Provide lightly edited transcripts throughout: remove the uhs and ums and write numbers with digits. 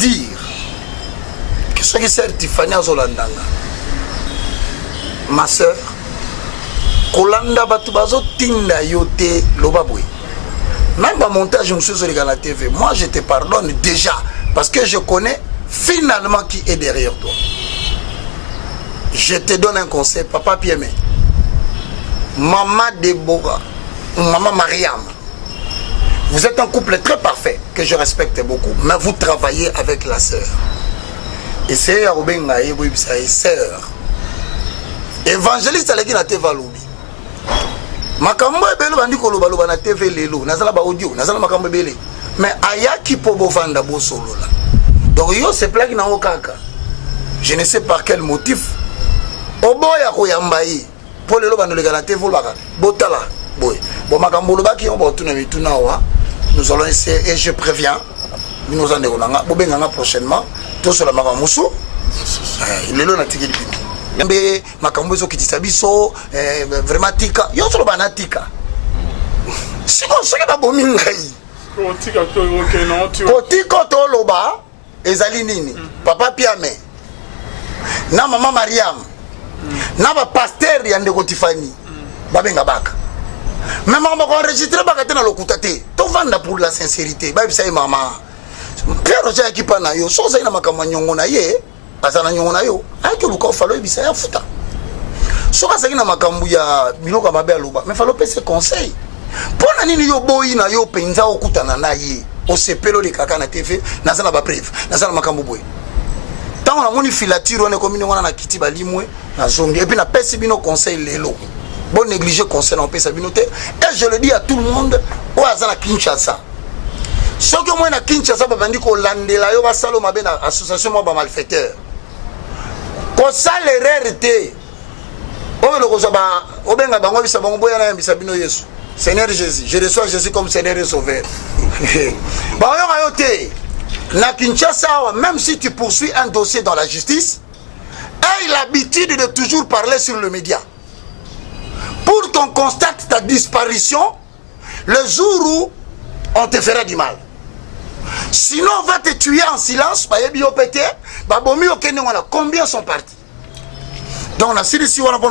dire que ce qui sert Tiffany à Zolandanga, ma soeur, Kolanda Batubazo Tinda Yote Lobabwe. Même dans mon montage, je me suis sur la TV. Moi, je te pardonne déjà parce que je connais finalement qui est derrière toi. Je te donne un conseil, papa Piemé, maman Déborah, maman Mariam. Vous êtes un couple très parfait que je respecte beaucoup, mais vous travaillez avec la sœur. Et c'est Yaroubenga et sœur. Évangéliste Aleki na TV Lobi. Makambo ebele bandi koloba loba na TV lelo, nazala ba audio, nazala makambo ebele. Mais ayaki po bovanda bo solo là. Donc yo se plaque na okaka. Je ne sais par quel motif. Oboya ko yambayi. Po lelo bando le na TV lobaka. Botala boy. Bon makambo lobaki on ba tuna mituna wa. Nous allons essayer et je préviens, nous en déroulanga, bobenganga prochainement, tout sur la maramusu. Il est là, natique du pino. Mais makambozo qui tisabiso, vraiment tika, yo solo banatika. Si on se fait bon mingai. Tika to ok non tu. Tika to loba, ezali nini? Papa Piame, na maman Mariam, na ba pasteur yande ko Tiffany, babenga baka. Même on va enregistrer bakatena lokutate. To vanda pour la sincérité. Ba bisa maman. Pierre Roger qui pana yo, so za ina makama nyongo na ye, azana nyongo na yo. Aki luka falo bisa ya futa. So ka na makambu ya minoka mabe aluba. Mais falo pese conseil. Pona nini yo boyi na yo penza okutana na ye. O sepelo de kaka na TV, nazana ba preuve. Nazana makambu boy. Tant on a moni filature on est comme on na kiti balimwe na zongi et puis na pese bino conseil lelo. Bon négliger conseil en paix sabinoté et je le dis à tout le monde au hasard à Kinshasa. Ce que moi na Kinshasa babandi ko landela yo ba salo mabe na association mo ba malfaiteur. Ko sale rarité. O le ko ba obenga bango bisa bango boya na bisa bino Yesu. Seigneur Jésus, je reçois Jésus comme Seigneur et Sauveur. Ba yo ayote na Kinshasa même si tu poursuis un dossier dans la justice, aie l'habitude de toujours parler sur le média. Pour qu'on constate ta disparition le jour où on te fera du mal. Sinon on va te tuer en silence. Combien sont partis? Donc on a si on a bon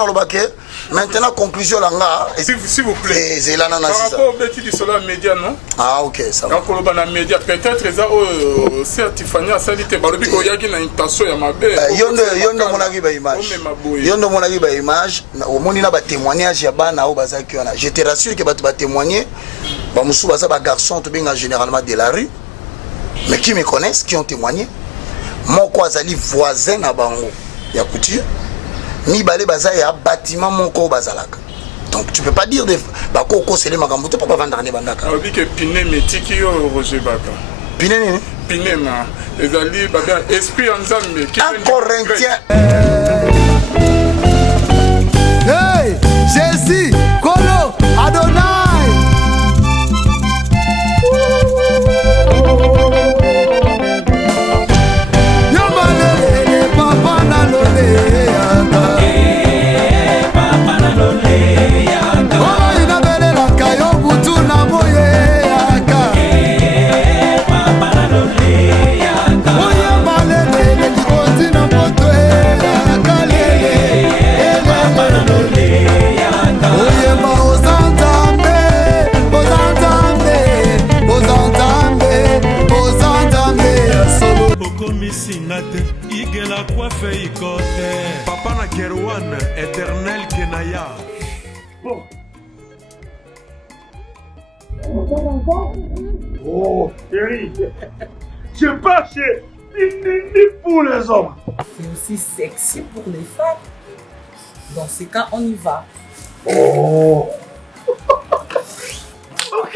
maintenant conclusion là. S'il vous plaît. Par rapport au bêtis sur la média non? Ah ok ça va. Donc on a média peut-être ça c'est Tiffany a sali te balobi ko yaki na intention ya mabe. Yondo monaki ba image. Yondo monaki ba image au moni na ba témoignage ya bana au bazaki wana. Je te rassure que ba témoigner ba musu baza ba garçon to binga généralement de la rue mais qui me connaissent qui ont témoigné. Mon kwazali voisin na bango ya couture. Ni balé baza ya bâtiment mon ko bazalaka. Donc tu peux pas dire de bakoko c'est les makambuto pas vendre ne bandaka. On dit que Piné metiki yo Roger Baka. Piné nini? Piné ma ezali baba esprit ensemble qui un corinthien. Hey, Jésus, Kolo, Adonai. Papa na Kerwan, éternel Kenaya. Bon. Oh, chérie, je pas chez ni pour les hommes. C'est aussi sexy pour les femmes. Dans ces cas, on y va. Oh. Ok.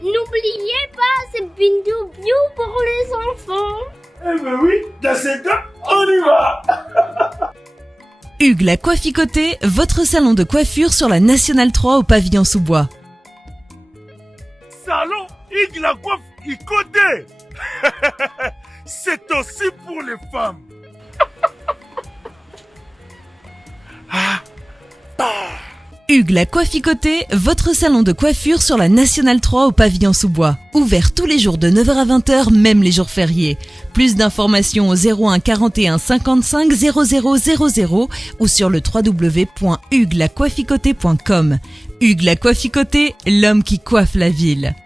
N'oubliez pas, c'est Bindou Biou pour les enfants. Eh ben oui, dans ces cas, on y va. Hugues la Coifficoté, votre salon de coiffure sur la Nationale 3 au pavillon sous-bois. Salon Hugues la Coifficoté. C'est aussi pour les femmes. Hugues la Coifficoté, votre salon de coiffure sur la Nationale 3 au pavillon sous-bois. Ouvert tous les jours de 9h à 20h, même les jours fériés. Plus d'informations au 01 41 55 00 00 ou sur le www.huguelacoifficoté.com. Hugues la Coifficoté, l'homme qui coiffe la ville.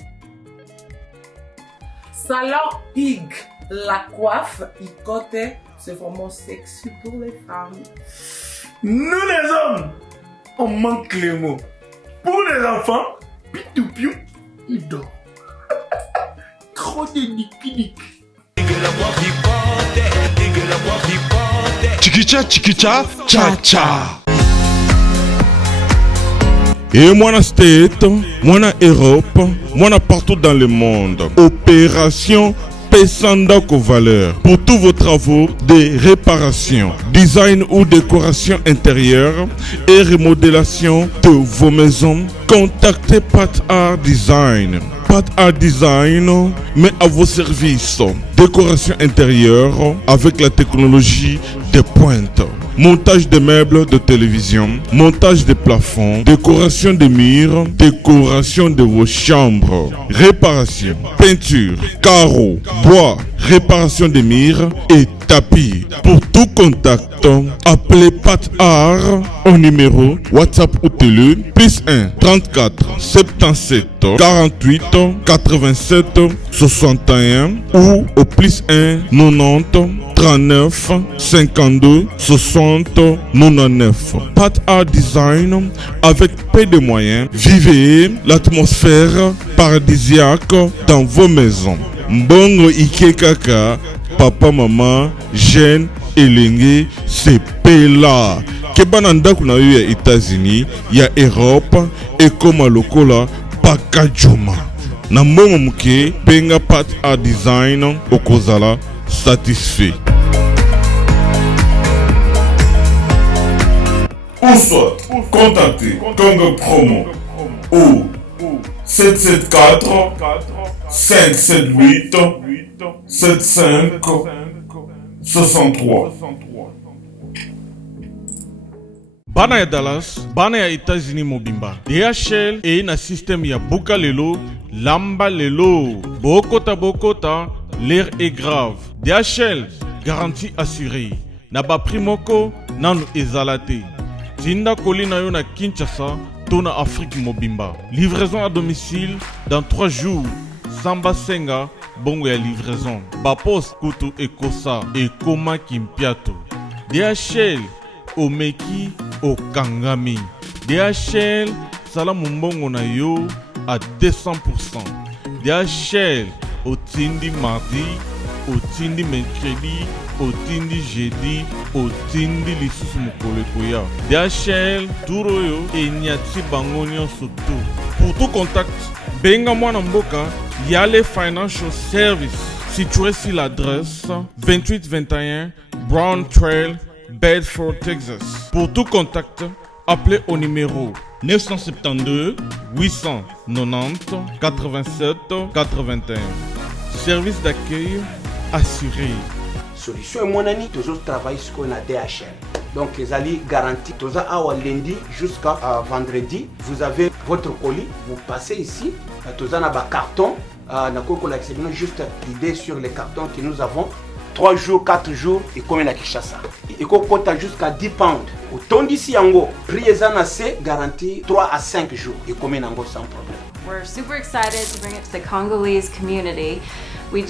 Salon Hugues la coiffe Icoté, c'est vraiment sexy pour les femmes. Nous les hommes, on manque les mots. Pour les enfants, pitou-piou, il dort. Trop de nick. Chikicha, chikicha, cha cha. Et moi State, moi Europe, moi partout dans le monde. Opération Pesandako Valeur pour tous vos travaux de réparation, design ou décoration intérieure et remodélation de vos maisons. Contactez Pat Art Design. Pat Art Design met à vos services décoration intérieure avec la technologie de pointe. Montage de meubles de télévision, montage de plafonds, décoration de murs, décoration de vos chambres, réparation, peinture, carreaux, bois, réparation des murs et tapis. Pour tout contact, appelez Pat Art au numéro WhatsApp ou télé +1 34 77 48 87 61 ou au +1 90 39 52 60 99. Pat Art Design, avec peu de moyens, vivez l'atmosphère paradisiaque dans vos maisons. Mbongo Ike Kaka, papa, maman, jeune, elenge, c'est pela. Kebananda kuna ya États-Unis, ya Europe, et comme lokola, Pakajuma. Na mbongo muke, penga Pat Art Design, okozala, satisfait. Ou soit, contactez Congo Promo au 774 578 75 63. Bana ya Dallas, bana ya États-Unis mobimba. DHL et na système ya Buka lelo, Lamba lelo. Bokota, l'air est grave. DHL, garantie assurée. Naba primoko, nanu ezalate. Tinda kolina yo na Kinshasa, tona Afrique mobimba. Livraison à domicile dans 3 jours. Samba Senga, bongo ya livraison. Bapos Kutu Ekosa et Koma Kimpiato. DHL, Omeki, Okangami. DHL, Salamumbongo na yo à 200%. DHL, Otindi mardi, Otindi mercredi, Otindi jeudi, Otindi lisusu mokolo ekoya. DHL, Turoyo et Nyati Bangonyo surtout. Pour tout contact, benga mwana mboka, Yale Financial Service, situé sur l'adresse 2821 Brown Trail, Bedford, Texas. Pour tout contact, appelez au numéro 972 890 87 81. Service d'accueil assuré. Solution et mon ami, toujours travailler sur la DHL. Donc, les alliés garantis, toujours à lundi jusqu'à vendredi, vous avez votre colis, vous passez ici, toujours dans le carton, juste l'idée sur les cartons que nous avons. 3 jours, 4 jours, et comme à Kinshasa. Et qu'on compte jusqu'à 10 pounds. Autant d'ici yango, prix est garanti 3 à 5 jours, et comme yango sans problème. We're super excited to bring it to the Congolese community. We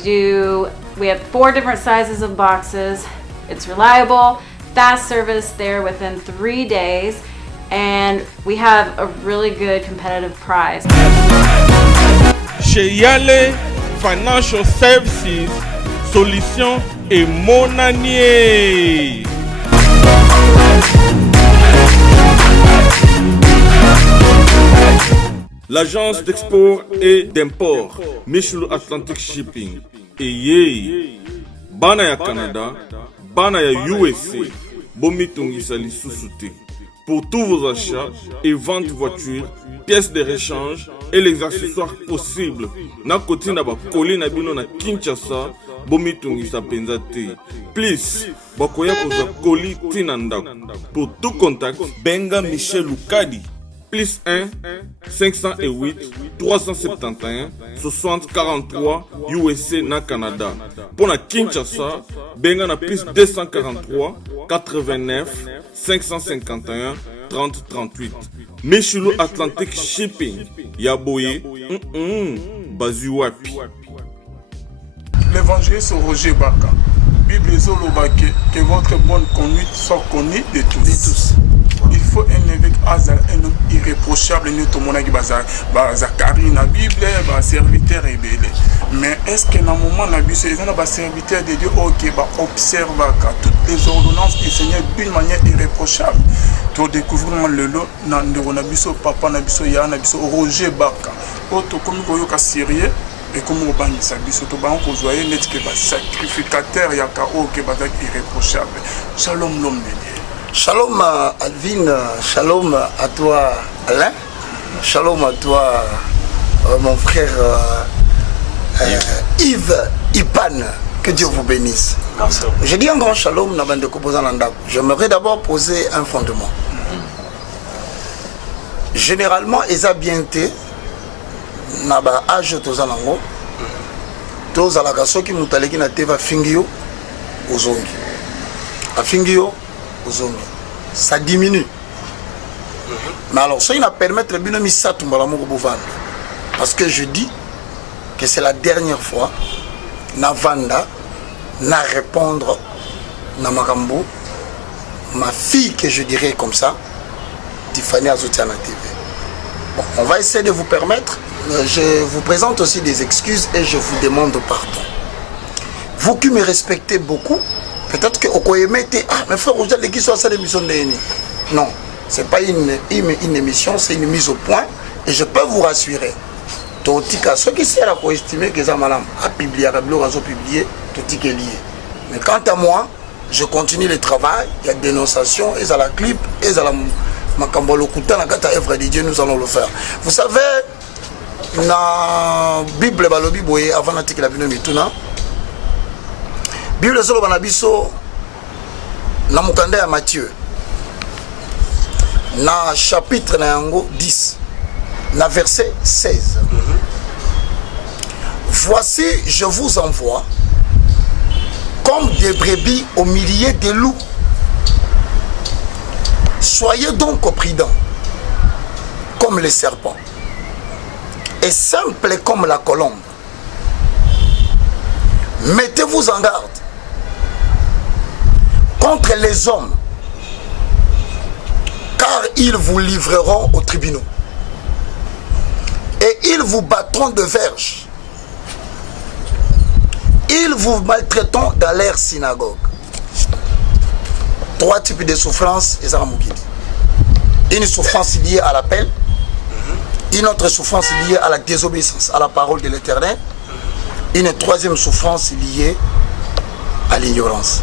have 4 different sizes of boxes. It's reliable, fast service there within 3 days, and we have a really good competitive price. Chez Yale Financial Services, solution et monanier. L'agence d'export et d'import Michel Atlantic Shipping et yé bana ya Canada, bana ya USA, bomitungisa lisusu te. Pour tous vos achats et ventes de voitures, pièces de rechange et les accessoires possibles. Na koti na ba koli na bino na Kinshasa, bomitungisa penza te. Please, bakoya koza koli tina ndako. Pour tout contact, benga Michel Lukadi plus 1 508 371 60 43 USA na Canada. Pour na Kinshasa, benga na plus 243 89 551 30 38. Meshulu Atlantic Shipping, Yaboye, Bazuapi. L'évangéliste Roger Baka. Bible Zolobake, que votre bonne conduite soit connue de tous. Il faut un évêque Hazard, un homme irréprochable, nous tout le monde qui Zacharie na Bible, serviteur ébélé. Mais est-ce que dans le moment où il y a un serviteur de Dieu qui observe toutes les ordonnances du Seigneur d'une manière irréprochable? Pour découvrir le lot, dans papa Nabiso Ya Nabiso Roger Baka. Autre comme il sérieux. Et comme on banni ça, biso to banque vous voyez net que sacrificateur yaka o que bazak irréprochable. Shalom l'homme de Dieu. Shalom Alvin, shalom à toi Alain, shalom à toi mon frère Yves Ipan, que Dieu vous bénisse. Je dis un grand shalom na bande composant l'andap. J'aimerais d'abord poser un fondement. Généralement, eza bien été na ba âge tozanango tozalaka soki mutaleki na teva fingio ozongi afingio ozongi ça diminue mais alors ça il na permettre bino misatu mbala moko bovanda parce que je dis que c'est la dernière fois na vanda na répondre na makambo ma fille que je dirais comme ça Tiffany Azotiana TV. Bon, on va essayer de vous permettre. Je vous présente aussi des excuses et je vous demande pardon. Vous qui me respectez beaucoup, peut-être que Okoyemete, mais frère, vous allez qui soit ça l'émission de non, c'est pas une émission, c'est une mise au point et je peux vous rassurer. Totika, ceux qui servent à estimer que ça madame a publié, a publié, tout est lié. Mais quant à moi, je continue le travail, il y a dénonciation, et à la clip, et à la Makambolo Kouta, la œuvre de Dieu, nous allons le faire. Vous savez, na Bible balobi boye avant l'article la bino mituna Bible solo banabiso na mukanda ya Matthieu na chapitre na yango 10 na verset 16. Voici je vous envoie comme des brebis au milieu des loups. Soyez donc prudents comme les serpents et simple comme la colombe. Mettez-vous en garde contre les hommes, car ils vous livreront aux tribunaux et ils vous battront de verges. Ils vous maltraiteront dans leur synagogue. 3 types de souffrances. Une souffrance liée à l'appel, une autre souffrance liée à la désobéissance à la parole de l'Éternel, une troisième souffrance liée à l'ignorance.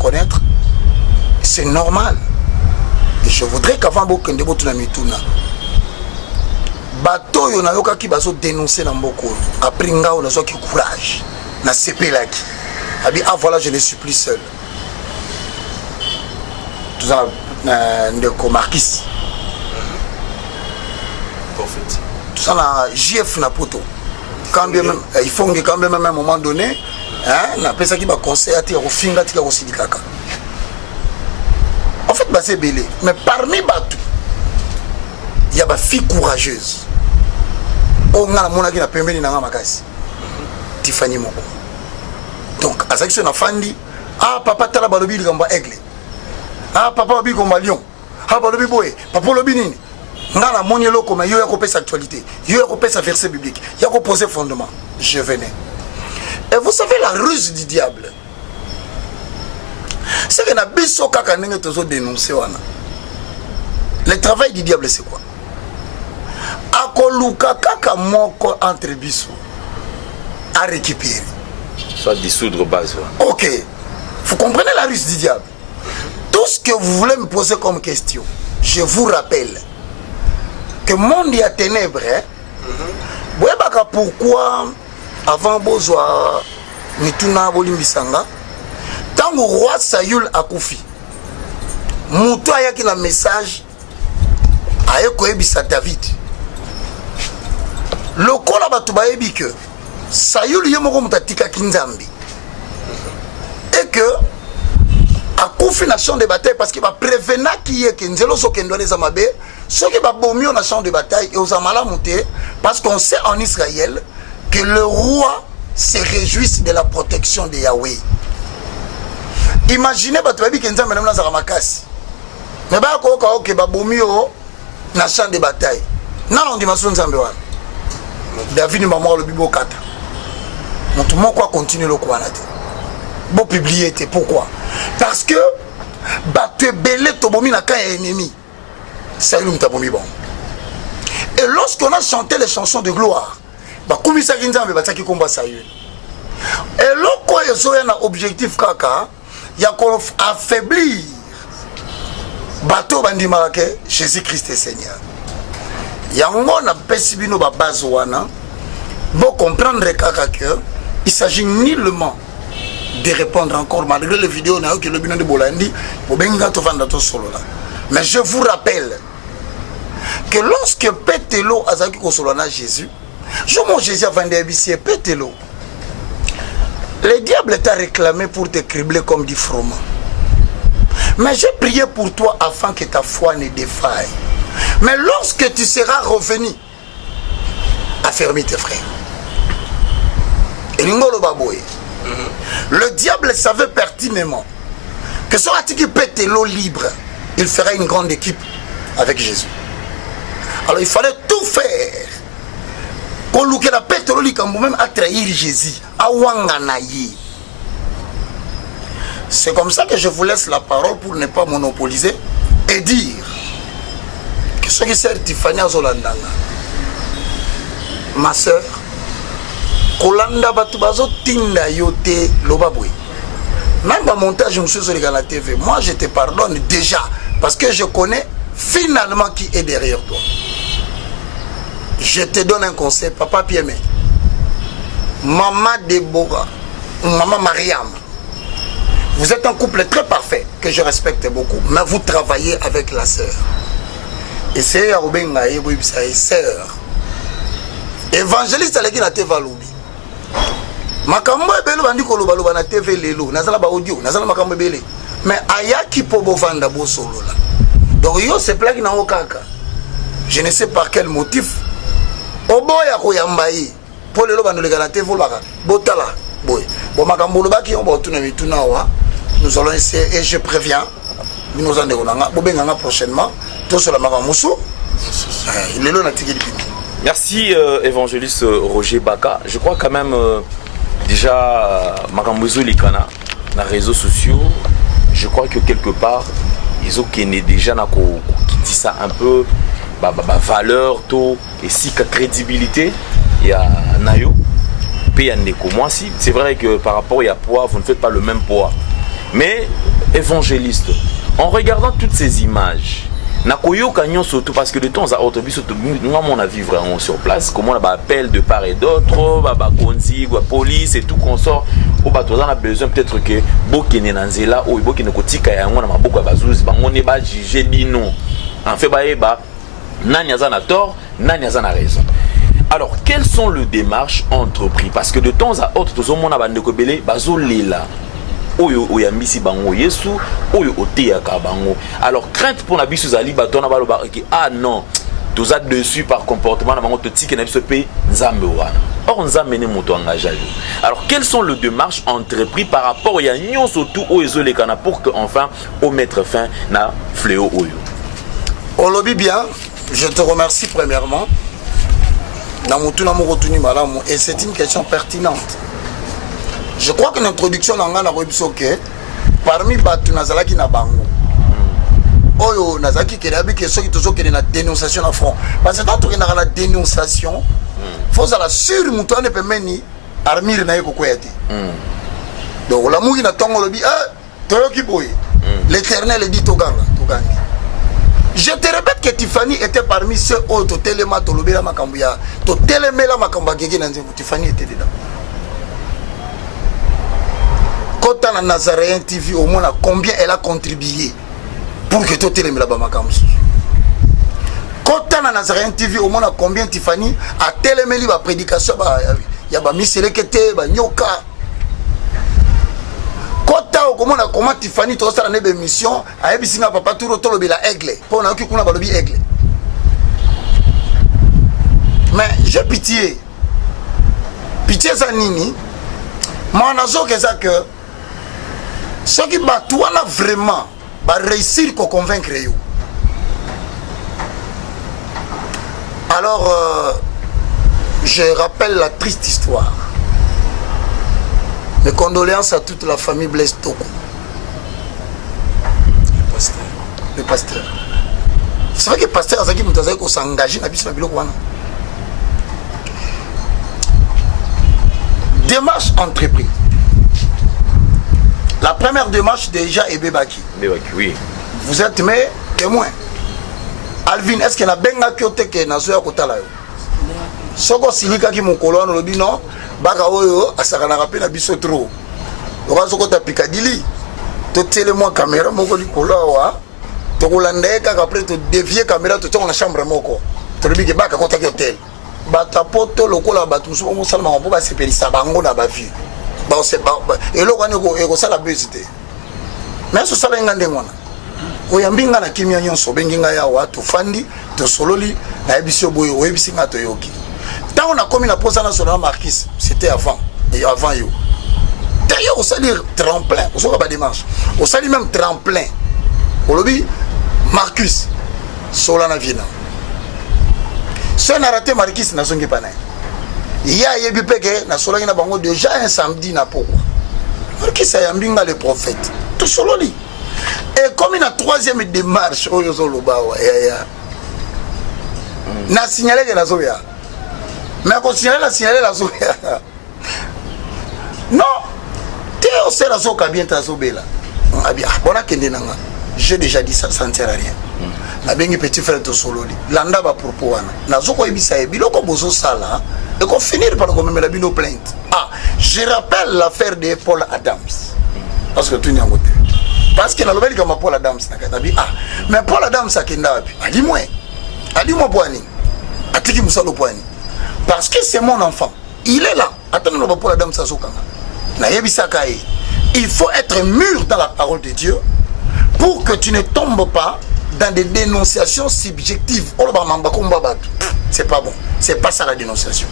Connaître, c'est normal. Et je voudrais qu'avant Bokende Botuna Mituna, bateau yonayoka ki bazo dénoncer na mboko. Après nga on a qui courage. Na CP laki. Abi ah voilà je ne suis plus seul. Tout ça ndeko Marquis. Tout ça na JF na poto. Quand bien même il faut que quand même à un moment donné hein na pesa ki ba conseil ati ko finga tika ko sidikaka. En fait c'est belé mais parmi bateau il y a des filles courageuses. On a mon qui na pembeni na makasi. Tiffany moko. Donc à ça que na fandi ah papa tala balobi ngamba aigle. Ah papa lobi ngamba lion. Ah balobi boy, papa lobi nini. Ngana moni loko mais yo ya ko pesa actualité. Yo ya ko pesa verset biblique. Ya ko poser fondement. Je venais. Et vous savez la ruse du diable. C'est que na biso kaka ndenge tozo dénoncer wana. Le travail du diable c'est quoi? Akoluka kaka moko entre biso à récupérer. Soit dissoudre base. Ok. Vous comprenez la ruse du diable? Tout ce que vous voulez me poser comme question, je vous rappelle que monde y a ténèbres. Vous savez pourquoi avant Bozwa Mituna Bolimbisanga, tant que roi Saül a koufi, Moutou a yaki na message aye koyebisa David lokola bato bayebi ke Saül ye moko moto atikaki Nzambe et que akufi na champ de bataille parce que baprevenaki ye ke nzela ozokende wana eza mabe soki babomi yo na champ de bataille et oza malamu te parce qu'on sait en Israël que le roi se réjouisse de la protection de Yahweh. Imaginez bato bayebi ke Nzambe namu nazala makasi mais bakoyoka oke babomi yo na champ de bataille nano ndimasi Nzambe wana David maman alobi bokata moto moko akontinue lokowana te bo publier te. Pourquoi? Parce que bato ebele tobomi na ka ya ennemi Saül mutabomi bon. Et lorsqu'on a chanté les chansons de gloire bakumisaki Nzambe batiaki komba Saül eloko ezoya na objectif kaka ya ko affaiblir bato bandimaka ke Jésus-Christ est Seigneur. Yango na pesi bino ba base wana bo comprendre kaka que il s'agit nullement de répondre encore malgré les vidéos na que le bino de Bolandi pour benga to vanda to solo là. Mais je vous rappelle que lorsque Pételo azaki ko solo na Jésus, jour Jésus a vendu ABC Pételo, le diable t'a réclamé pour te cribler comme du froment. Mais j'ai prié pour toi afin que ta foi ne défaille. Mais lorsque tu seras revenu, affermis tes frères. Et le diable savait pertinemment que sera-t-il Pételo libre, il ferait une grande équipe avec Jésus. Alors il fallait tout faire. Qu'on loue la Pételo même à trahir Jésus, à Wanganayi. C'est comme ça que je vous laisse la parole pour ne pas monopoliser et dire que ce qui sert Tiffany Azolandanga, ma soeur, Kolanda Batubazo Tinda Yote Lobaboué. Même dans montage, je me suis sur la TV. Moi, je te pardonne déjà parce que je connais finalement qui est derrière toi. Je te donne un conseil, papa Piemé, maman Déborah, maman Mariam. Vous êtes un couple très parfait que je respecte beaucoup, mais vous travaillez avec la sœur. Et c'est sœur. Évangéliste aleki na TV lobi. Makambo ebele bandi ko loba loba na TV lelo, nazala ba audio, nazala makambo ebele. Mais ayaki po bovanda bo solo là. Donc yo se plaque na okaka. Je ne sais par quel motif. Oboya ko yambayi. Po lelo bando lega na TV lobaka. Botala boy. Bon makambo lobaki on ba tuna mituna wa. Nous allons essayer et je préviens nous en déroulanga bobenganga prochainement tout sur la makamousso. Lelo na tiki. Merci évangéliste Roger Baka. Je crois quand même déjà Makambozo Likana dans les réseaux sociaux, je crois que quelque part ils ont déjà qui dit ça un peu valeur tôt et si que crédibilité il y a Nayo Péandeko. Moi si c'est vrai que par rapport à poids vous ne faites pas le même poids, mais évangéliste en regardant toutes ces images surtout parce que de temps à autre, nous on a vu vraiment sur place comment on appelle de part et d'autre, police et tout consort. On a besoin peut-être que Bokene Nanzela ou Bokene Kotika et on a beaucoup de choses. On n'est pas jugé bino. En fait, Nani a tort, Nani a raison. Alors, quelles sont les démarches entreprises? Parce que de temps à autre, tout le monde a bande de bazolela. Oyo oyambisi bango yesu oyo oteyaka bango. Alors crainte pour na biso zali batona baloba ki ah non tous a dessus par comportement na bango totike na biso pe nzambe wana. Or nzambe ne moto engagé. Alors quelles sont les démarches entreprises par rapport ya nyonso tout oyo ezolekana pour que enfin au mettre fin na fléau oyo? Olobi bien, je te remercie premièrement. Na mutu na mo rotuni malamu et c'est une question pertinente. Je crois que l'introduction dans la que parmi Batu Nazalaki na Bango, Oyo Nazaki Kedabi, qui est toujours la dénonciation à front. Parce que quand on a la dénonciation, il faut la sur Mouton ne peut mener armir na Kokoyati. Donc la mouille n'a tongo le dit, Toyoki Boy, l'éternel dit Toganga. Je te répète que Tiffany était parmi ceux autres, Téléma, Tolobela Makambuya, Télémela Makamba Gégé Nanzemou, Tiffany était dedans. Quand on a Nazaréen TV, au moins combien elle a contribué pour que tout le monde ait Tana Nazaréen TV, au moins combien Tiffany a téléméli la prédication, il y a Miselekete, Nyoka. Kota au comment Tiffany, tu as une émission, à Ebisinga Papa, tout le monde a aigle. Pour on a qu'on a balobi aigle. Mais j'ai pitié. Pitié, ça nini. Moi, on a que ceux qui battent, on a vraiment réussir à convaincre. Alors, je rappelle la triste histoire. Mes condoléances à toute la famille Blaise Toko. Le pasteur. C'est vrai que le pasteur a dit qu'il s'engage dans le bureau. Démarche entreprise. La première démarche déjà est Bébaki. Bébaki, oui. Vous êtes mes témoins. Alvin, est-ce qu'il y a un kiote qui est dans ce côté-là? Soko silika ki mokolo no lobi non, baka oyo asakana rappel na biso trop. Oka soko ta Picadilly. To télémo caméra moko likolo wa. To kolanda ka après to dévier caméra to tona chambre moko. To lobi ke baka kota ki hotel. Bata poto lokola batu so mo salma mpo ba sepelisa bango na ba vie. Ba se ba eloko ani ko sala besité. Mais so sala ngande ngona. Oyambinga na kimia nyonso benginga ya watu fandi to sololi na ebisio boyo oyebisinga to yoki. Tant on a commis la pose nationale Marquis, c'était avant et avant yo. D'ailleurs, on s'allie tremplin, on s'en pas démarche. On s'allie même tremplin. Au lobby Marcus Solana Vina. Ce n'a raté Marquis n'a son pas. Il y a yebi peke na Solana bango déjà un samedi na pourquoi. Marquis a yambinga le prophète. Tout sololi. Et comme une troisième démarche, oh yo loba wa ya. Na signalé que na zoya. Mais quand signaler la zoya. Non. Théo c'est la zoka bien ta zobela. Bona kende nanga. J'ai déjà dit ça, ça ne sert à rien. Na bengi petit frère to sololi. Landa ba propos wana. Na zoko ebisa e biloko bozo sala et qu'on finir par comme la bino plainte. Ah, je rappelle l'affaire de Paul Adams. Parce que tout n'y a pas. Parce que na lobeli comme Paul Adams na katabi. Ah, mais Paul Adams akenda wapi? Ali moi poani. Atiki musalo poani. Parce que c'est mon enfant. Il est là. Attendez, nous pour la dame Sasokanga. Il faut être mûr dans la parole de Dieu pour que tu ne tombes pas dans des dénonciations subjectives. C'est pas bon. C'est pas ça la dénonciation.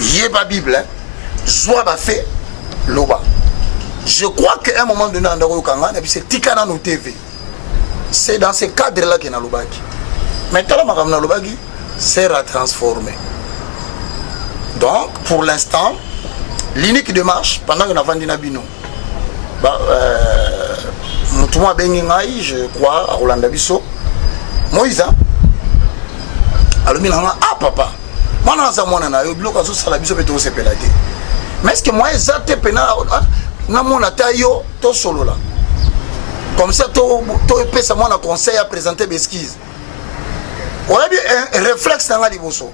Yéba Bible, hein. Zoa ba fait loba. Je crois qu'à un moment donné, c'est Tikana no TV. C'est dans ce cadre-là qu'il y a l'obaki. Maintenant, l'obaki sera transformé. Donc, pour l'instant, l'unique démarche, pendant que nous avons dit Nabino, je crois, à Rolanda Bisso, Moïse, alors, ah papa, moi, je suis mais est-ce que moi, je suis solo là. Comme ça, tu peux un conseil à présenter des esquisses. On a un réflexe dans la liboso.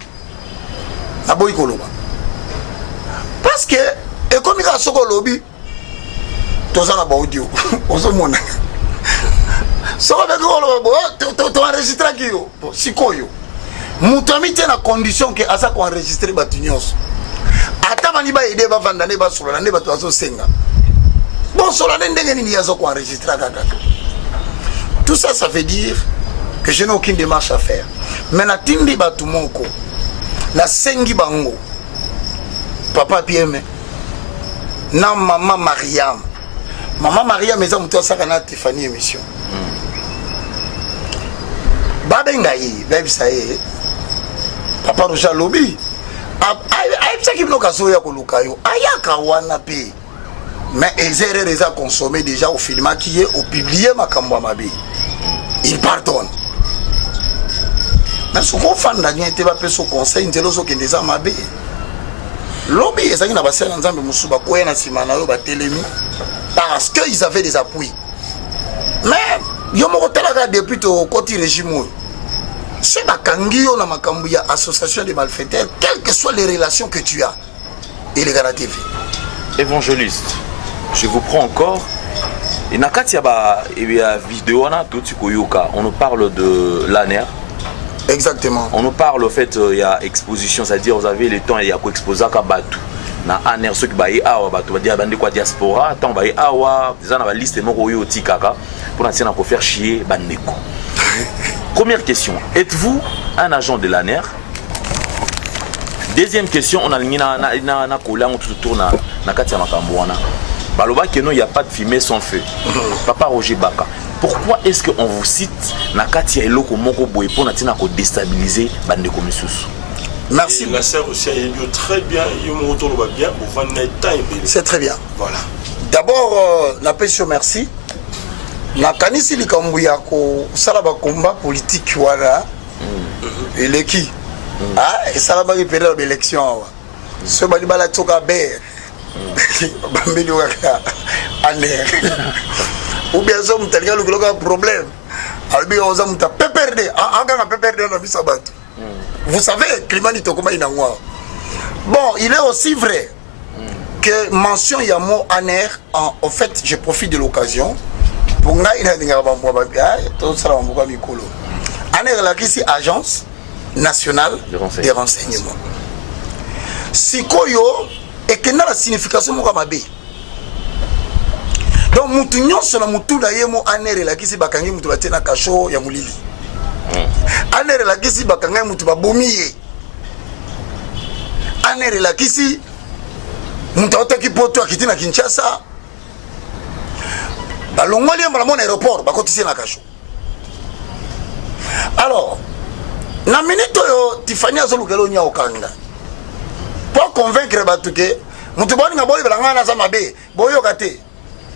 Parce que, et comme il y a ce lobby, tu as un audio. Tu as enregistré qui yo, si koyo. Moutami tient la condition que à ça qu'on enregistre batunios. Atamani ba ide ba vandane ba solo nande ba toazo senga. Bon solo nande ngeni yazo qu'on enregistre kaka. Tout ça, ça veut dire que je n'ai aucune démarche à faire. Mais na tindi batumoko, na sengi bango, papa Pieme, na maman Mariam. Maman Mariam, mais ça m'a dit na Tiffany émission. Babengaï, baby ça est. Papa Roja Lobby. Aïe, ça qui me l'a soya kolukayo. Aïe, kawana pe. Mais les erreurs les a consommées déjà au film qui est au publié ma kamba mabi. Il pardonne. Mais ce qu'on fait dans l'année, pas fait ce conseil, il y a des gens mabi. Lobby, ils ont passé dans un musuba quoi na simana yo ba telemi parce qu'ils avaient des appuis. Mais yo mo kotala depuis au côté régime. C'est ma kangio na makambu ya association de malfaiteurs, quelles que soient les relations que tu as. Et les garanties. Évangéliste, je vous prends encore. Et nakati ya vidéo na tout koyoka, on nous parle de l'ANER. Exactement. On nous parle, au fait, il y a exposition, c'est-à-dire vous avez le temps, il y a quoi exposer à Batou. Na aner ceux qui baillent awa Batou, va dire bande quoi diaspora, tant baillent awa, déjà dans la liste moko yo tikaka pour essayer de faire chier bandeko. Première question, êtes-vous un agent de l'ANER? Deuxième question, on a na cola on tourne na katia makambo wana. Baloba que non, il y a pas de fumée sans feu. Papa Roger Baka. Pourquoi est-ce qu'on vous cite na katia eloko moko boye pour natina ko déstabiliser bandeko misusu? Merci. Et la sœur aussi a eu très bien, il me retourne bien pour voir c'est très bien. Voilà. D'abord, la pétition merci. Na kanisi likambu ya ko sala ba combat politique wala. Et qui ah, et ça va pas période d'élection. Ce bali bala toka ber. Bambeli waka aner. Ou bien ça mutalia le problème. Albi oza muta peperde. Anga na peperde na bisabatu. Vous savez, climat comment il bon, il est aussi vrai que mention Yamo Aner, en fait, je profite de l'occasion pour Aner ici agence nationale des renseignements. Sikoyo et que la signification Mokamabe. Donc, Moutounion, c'est la Moutouna Yemo Aner la qui bakangi Moutouna Kacho Yamulili. Aner la kisi bakanga mutu babomiye. Aner la kisi mutu otaki poto akiti na Kinshasa. Balongoli mbala mon aéroport bakotisi na Kacho. Alors, na minute yo Tiffany azolukelo nya okanga. Pour convaincre batuke mutu boni ngaboyi belanga na zamabe, boyo kate.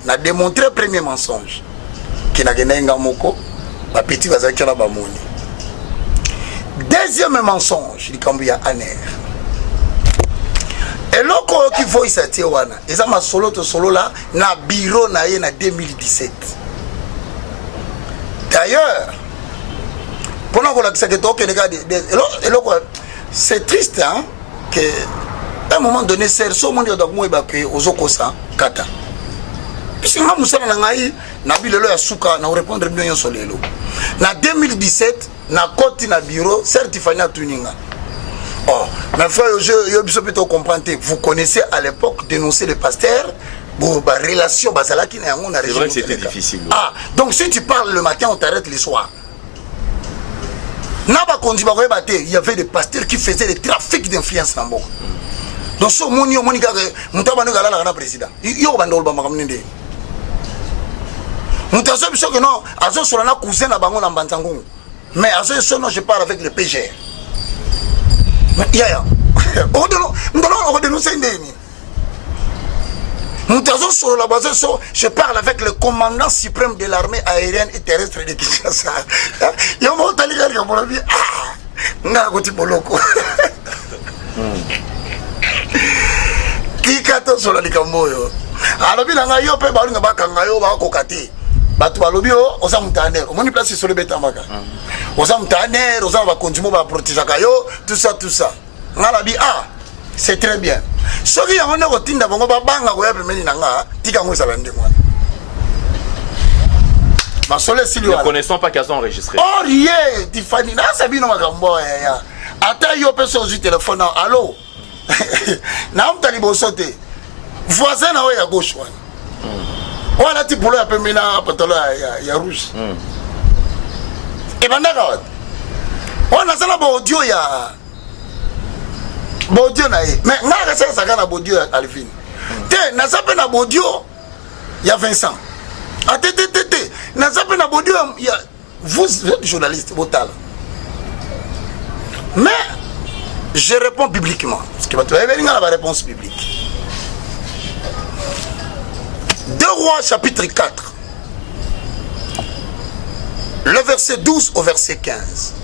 Na démontrer premier mensonge. Kina genenga moko. Ma petite bazaki na bamoni. Deuxième mensonge, likambu ya Aner. Et loko qui faut isati wana, eza ma solo to solo là na bureau na ye na 2017. D'ailleurs, pendant qu'on a que donc les gars c'est triste hein que à un moment donné c'est so monde doit mo évacuer ozokosa kata. Puisque moi musala na ngai na bilelo ya suka na répondre bien yo solelo. Na 2017 na koti na bureau certifié tuninga. Oh, mais frère je plutôt comprendre, vous connaissez à l'époque dénoncer le pasteur bon bah relation bazalaki na yango na région. C'est vrai que c'était difficile. Ah, donc si tu parles le matin on t'arrête le soir. Naba kondi ba il y avait des pasteurs qui faisaient le trafic d'influence na mboka. Donc so moni ga mutaba no galala na président. Yo bandol ba makamnende. Mutazo biso que non, azo sur na cousin na bango na Mbanzango. Mais azo so non je parle avec le PGR. Mais ya. On dénoncer ndeni. Mutazo sur la base so je parle avec le commandant suprême de l'armée aérienne et terrestre de Kinshasa. Yo mo tali ga ko bi ah. Nga ko ti boloko. Ki kato sur la likamboyo. Alobi na yo pe ba nga bakanga yo ba ko kati. Batu balobi o oza mutaner omoni place sur le betamaka oza mutaner oza ba konjimo ba protéger kayo tout ça ngala bi ah c'est très bien soki yango ne kotinda bango ba banga ko ya pemeli nanga tika ngo sala ndengwa masole silio ne connaissons pas qu'ils sont enregistrés oh rien Tiffany na sabino makambo ya ata yo peso au téléphone allô na mtali bosote voisin na ya gauche wana voilà tu pour le appeler na pantalon ya rouge et bandaka wat on a ça la audio ya audio na mais ngaka ça ça kana audio ya Alvin te na ça pe na audio ya Vincent atete na ça pe na audio ya vous êtes journaliste botal mais je réponds publiquement parce que tu vas venir la réponse publique. 2 Rois chapitre 4 le verset 12 au verset 15.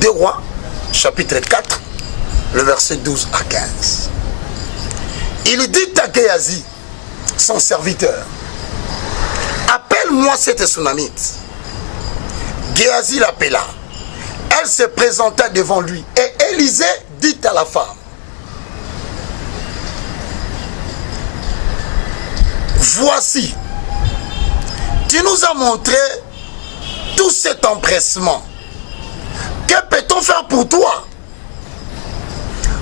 2 Rois chapitre 4 le verset 12 à 15. Il dit à Géasi son serviteur, appelle-moi cette Sunamite. Géasi l'appela. Elle se présenta devant lui et Élisée dit à la femme, voici, tu nous as montré tout cet empressement peut-on faire pour toi?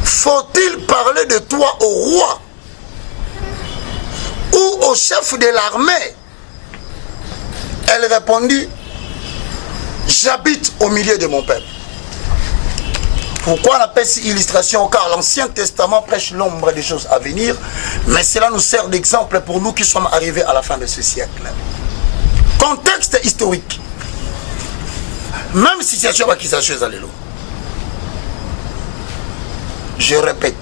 Faut-il parler de toi au roi ou au chef de l'armée? Elle répondit, j'habite au milieu de mon peuple. Pourquoi on appelle cette illustration? Car l'Ancien Testament prêche l'ombre des choses à venir, mais cela nous sert d'exemple pour nous qui sommes arrivés à la fin de ce siècle. Contexte historique. Même situation qui s'achève à l'élo. Je répète.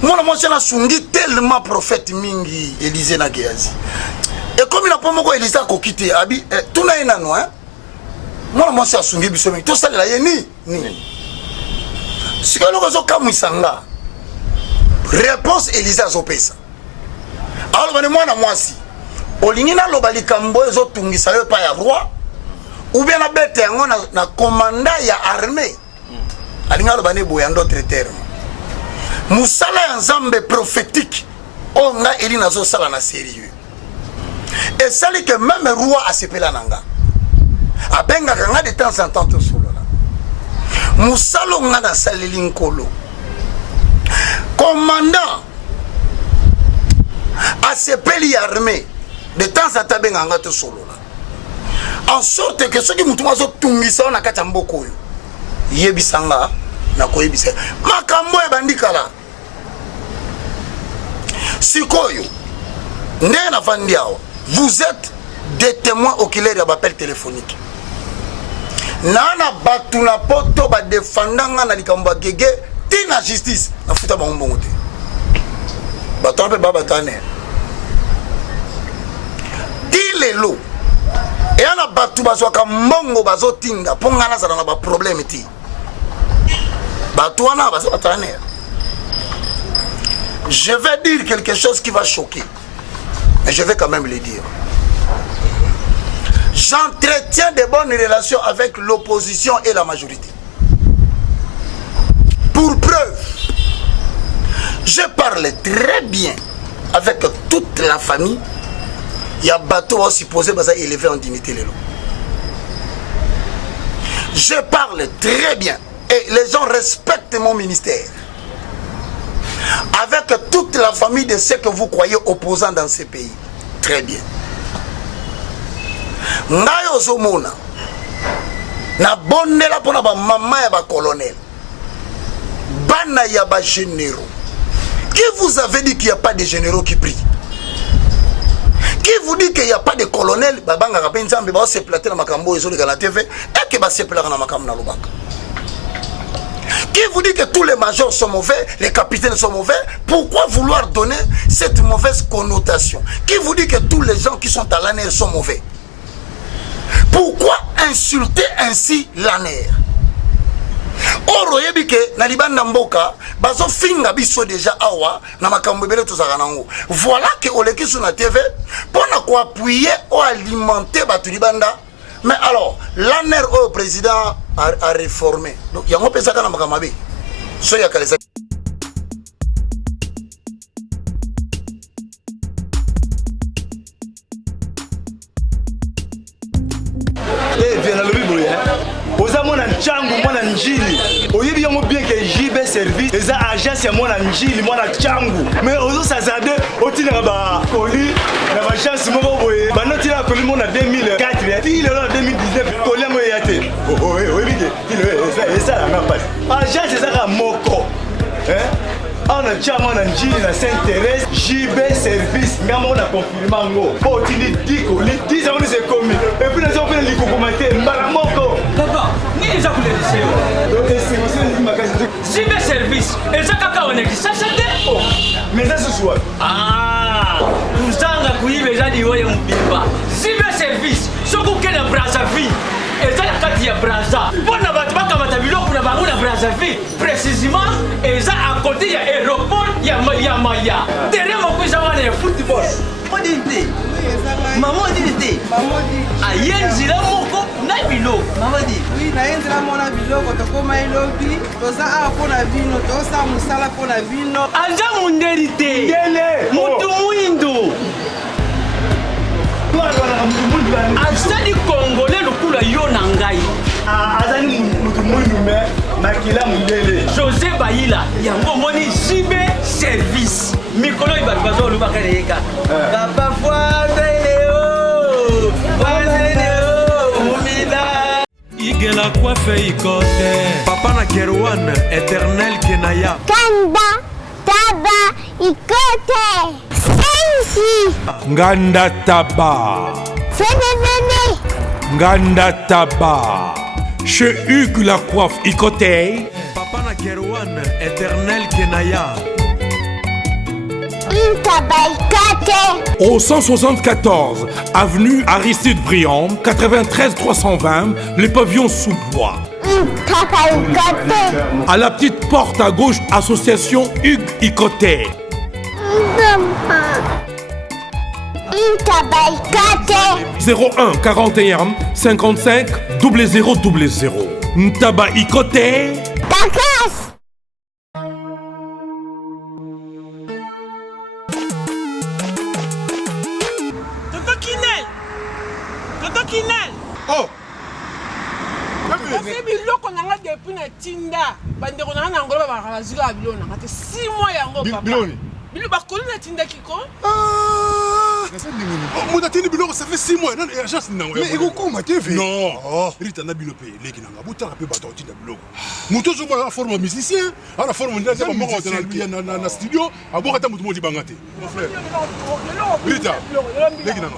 Moi, je suis tellement prophète mingi Élisée na Géasi. Et comme il n'a pas beaucoup Élisée à quitter, tout n'a rien à nous, hein. Moi, je suis sungi bisomi. Tout ça, là, ni. Si on a kamusanga, réponse Élisée à Zopesa. Alors, moi, si. Olingina lobali kambo ezo tungisa yo pa ya roi, ou bien na bête yango na commandant ya armée. Alinga lobane boya d'autres termes. Musala ya nzambe prophétique, on a eli nazo sala na sérieux. Et ça dit que même roi a sepela nanga. Abenga kanga de temps en temps to solo la. Musalo nga na saleli nkolo. Commandant a sepeli armée. De temps en temps, ben anga to solo là. En sorte que ceux qui mutu mazo tungisa na kati mboko yo. Yebisanga na ko yebisa. Makambo e bandikala. Sikoyo. Ndena fandiao. Vous êtes des témoins oculaires de l'appel téléphonique. Nana batuna poto ba defendanga na likamba gege tina justice na futa ba mbongote. Batambe baba tane. Lelo et on a battu bazoka mbongo bazotinga pongana za na ba problème ti batouana bazotane. Je vais dire quelque chose qui va choquer, mais je vais quand même le dire. J'entretiens de bonnes relations avec l'opposition et la majorité. Pour preuve, je parle très bien avec toute la famille. Il y a bateau supposé élevé en dignité les lots. Je parle très bien et les gens respectent mon ministère. Avec toute la famille de ceux que vous croyez opposants dans ce pays. Très bien. Ngayo zomona na bondela pona ba mama ya ba colonel. Bana ya ba généraux. Qui vous avait dit qu'il n'y a pas de généraux qui prient? Qui vous dit qu'il n'y a pas de colonel? Babanga Rapenzambe va se plater dans Makambo et sur la TV et que va se plater dans Makam na Lubaka. Qui vous dit que tous les majors sont mauvais, les capitaines sont mauvais? Pourquoi vouloir donner cette mauvaise connotation? Qui vous dit que tous les gens qui sont à l'ANR sont mauvais? Pourquoi insulter ainsi l'ANR? Oro yebike na libanda mboka bazo finga biso déjà awa na makambo bele tozaka nango. Voilà que oleki sur la TV pour na appuyer ou alimenter batu libanda. Mais alors l'ANR au président a réformé. Donc yango pesa kana makamabe. So ya kalesa. Viens dans le Bible, oza mona nchangu mwana njili oyebi yango bien que JB service eza agence ya mwana njili mwana nchangu mais ozo sazade otinaka ba koli na ba chance moko boye banotina koli mona 2004 puis le 2019 koli yango yate oyebi ke eza la ngapasi agence eza moko on a chama na njili na Saint-Thérèse JB service ngamo na confirmer ngo po tindi diko li 10 ans c'est commis et puis les gens veulent li commenter mbala moko papa ni les gens voulaient dire donc c'est aussi une magasin JB service et ça kaka on est ça c'était mais ça ce soir kuzanga kuibe jadi wewe mbimba JB service soko kena Brazzaville eza ya kati ya Brazza mpona bato bakamata biloko na bango na Brazzaville précisément eza à côté ya aéroport ya Maya terrain moko eza wana ya football odinte maman odinte ayenzila moko na biloko mamadi oui nayenzela mona biloko tokoma elobi toza awa mpona bino tosala mosala mpona bino anja mundeli te mutu mwindo asali congolais lokula yo na ngai azali mutu mwindu me makila mundele José Baïla yango moni JB service mikolo ibatu bazolubaka leka papa foideleo umida igela coiffe ikote papa na Kerwan éternel kenaya Kanda Taba Ikote Sensi Nganda Taba Fenenene Nganda Taba chez Hugues la coiffe Ikote papa na Kerwan éternel kenaya au 174 avenue Aristide Briand 93 320 le pavillon sous-bois. À la petite porte à gauche, association Hugues Ikote. 01 41 55 0000. Ntaba Ikote. Oh! Kasi biloko nanga depuis na tinda bandeko nanga na ngolo ba bazika biloko nanga te 6 mois yango papa. Bilo bakoli na tinda kiko? Moi tini biloko ça fait 6 mois non agence nango. Mais ekokoma te ve. Non. Rita na bilo pe leki nanga botaka pe bato tinda biloko. Muto zo ba forme musicien, ala forme ndeza ba moko na studio, aboka ta mutu modi bangate. Mon frère. Rita. Leki nanga.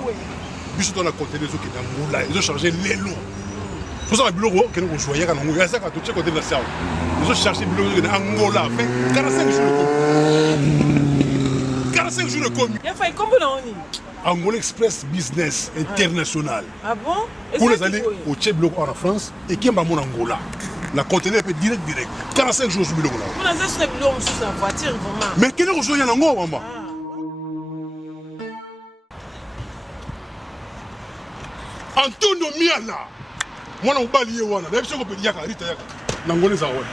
Biso dans la conteneur zo ki na ngula, ils ont chargé l'élo. Pour ça, le bureau, qui nous joyeux, quand on a ça, quand on check côté de la salle, nous avons cherché le bureau de Angola, fait 45 jours de commis. 45 jours de commis. Il a fait combien d'années? Angola Express Business International. Ah bon? Pour les années au Tchèque en France et qui est en Angola. La conteneur est direct. 45 jours de bureau là. Pour l'instant, c'est le bureau sur sa voiture, vraiment. Mais qui nous rejoint en Angola, maman? Antonio Miala. Moi, on va lier wana. La émission qu'on peut dire Rita yaka. N'Angola ça ouais.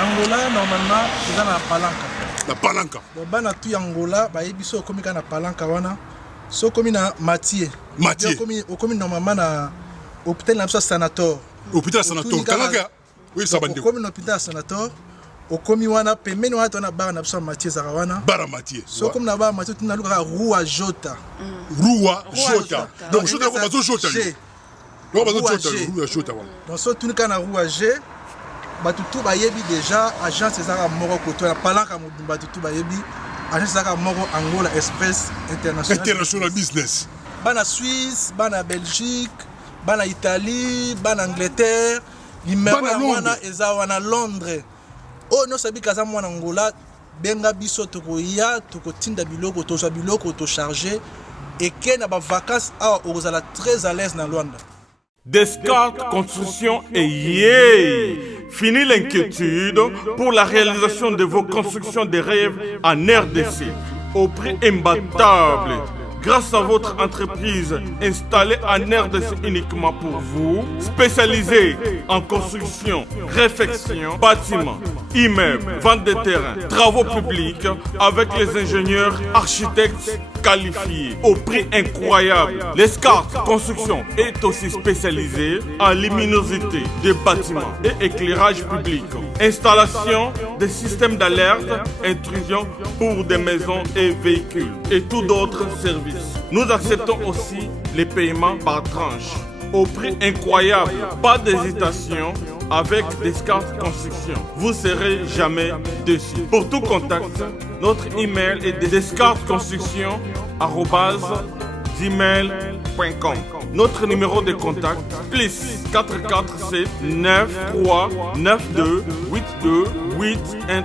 Angola normalement c'est dans la palanca. La palanca. Bon bana tu Angola ba yebiso komi kana palanca wana. So komi na Mathieu. Mathieu. Komi normalement na hôpital na sanator. Hôpital sanator. Kanga. Oui ça bande. Komi na hôpital sanator. Okomi wana pembeni wana tona bara na biso Mathieu Zarawana. Bara Mathieu. So comme na bara Mathieu tuna luka Rua Jota. Rua Jota. Donc Jota ko bazo Jota. Donc so tout kana Rua G batutu bayebi déjà agence ezaka moko koto na palanka mobimba tutu bayebi agence ezaka moko Angola Express International Business. Bana Suisse, bana Belgique, bana Italie, bana Angleterre, numéro wana eza wana Londres. Oh no sabi kaza mwana Angola benga biso tokoya tokotinda biloko tozwa biloko to charger et que na ba vacances a ozala très à l'aise na Luanda. Descartes Construction et yeah! Fini l'inquiétude pour la réalisation de vos constructions de rêves en RDC au prix imbattable. Grâce à votre entreprise installée en RDC uniquement pour vous, spécialisée en construction, réfection, bâtiments, immeubles, vente de terrains, travaux publics, avec les ingénieurs architectes qualifiés au prix incroyable. Descartes Construction est aussi spécialisée en luminosité des bâtiments et éclairage public, installation des systèmes d'alerte, intrusion pour des maisons et véhicules et tout d'autres services. Nous acceptons aussi les paiements par tranche au prix incroyable. Pas d'hésitation avec Descartes Construction. Vous serez jamais déçus. Pour tout contact, notre email est descartesconstruction@gmail.com. Notre numéro de contact plus 447 93 92 82 813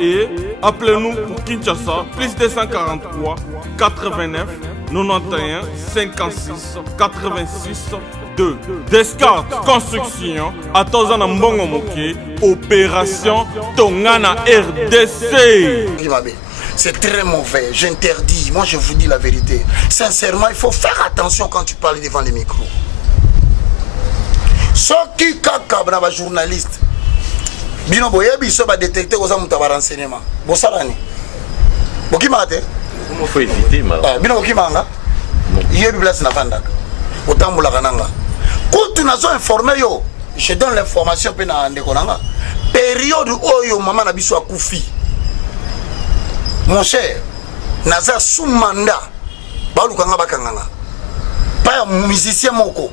et appelez-nous pour Kinshasa plus 243 89 91 56 86 2. Descartes Construction à Tozana Mbongo Moké, opération Tongana RDC. C'est très mauvais, j'interdis. Moi je vous dis la vérité. Sincèrement, il faut faire attention quand tu parles devant les micros. Ce qui kakabra ba journaliste. Bino boyebi so ba détecter oza mutaba renseignement. Bosalani. Bokimate. Comment faut éviter ma? Bino bokimanga. Yebi place na vandaka. Otambula kananga. Quand tu nazo informé yo, je donne l'information pe na ndeko nanga période oyo maman na biso akufi mon cher naza sous mandat balukanga bakanganga pa ya musicien moko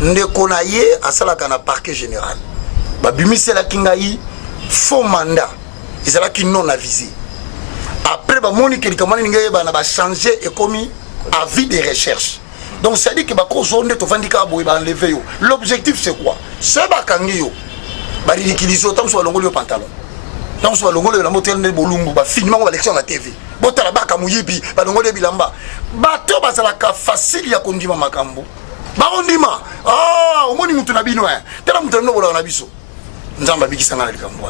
ndeko na ye asalaka na parquet général babimiselaki ngai faux mandat ezalaki non avisé après bamoni kelikamani ninga yeba na bachanger ekomi avis de recherche. Donc ça dit que bakozonde to fandika boy ba enlever yo. L'objectif c'est quoi? C'est bakangi yo. Ba ridiculiser autant soit longolo pantalon. Donc soit longolo la motel ne bolumbu ba filmer ba élection na TV. Bota la baka muyibi ba longolo bilamba. Bato bazala ka facile ya kondima makambo. Ba ondima. Ah, omoni mutu na bino hein. Tela mutu no bola na biso. Nzamba bikisanga na likambo.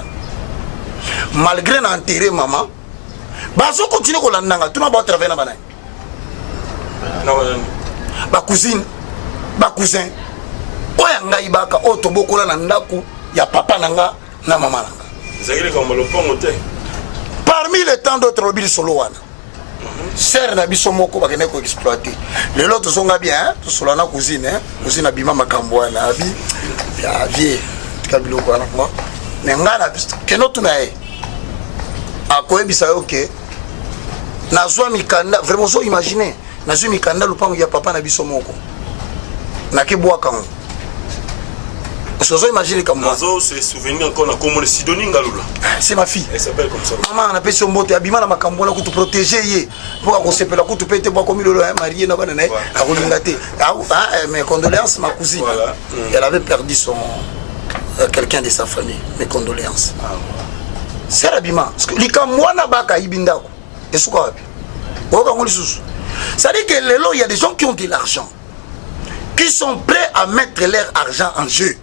Malgré na enterrer maman, bazo continue ko landanga, tout na ba travailler na banai. Ba cousine, ba cousin. Oya ngai baka oto bokola na ndaku ya papa nanga na mama nanga. Zagiri comme le pont te. Parmi les tant d'autres lobby solo wana. Serre na biso moko ba kene ko exploiter. Le lot zonga bien, to solo na cousine, cousine abima makambo wana abi. Ya vie, kabilo ko na moi. Nenga na biso keno tunae. Akoebisa OK. Na zwa mikanda, vraiment so imaginer. Na zwa mikanda lupango ya papa na biso moko. Na kebwa kango. Sozo imaginer comme moi. Nazo se souvenir encore na comme le Sidonie Ngalula. C'est ma fille. Elle s'appelle comme ça. Maman na pesi mbote abima na makambo na kutu protéger ye. Pour ko sepela kutu pete bo comme lolo marié na bana na akolinga te. Mes condoléances ma cousine. Voilà. Elle avait perdu son quelqu'un de sa famille. Mes condoléances. C'est l'abima. Parce que likamwana baka ibindako. Et ce quoi? Ça dit que il y a des gens qui ont de l'argent, qui sont prêts à mettre leur argent en jeu.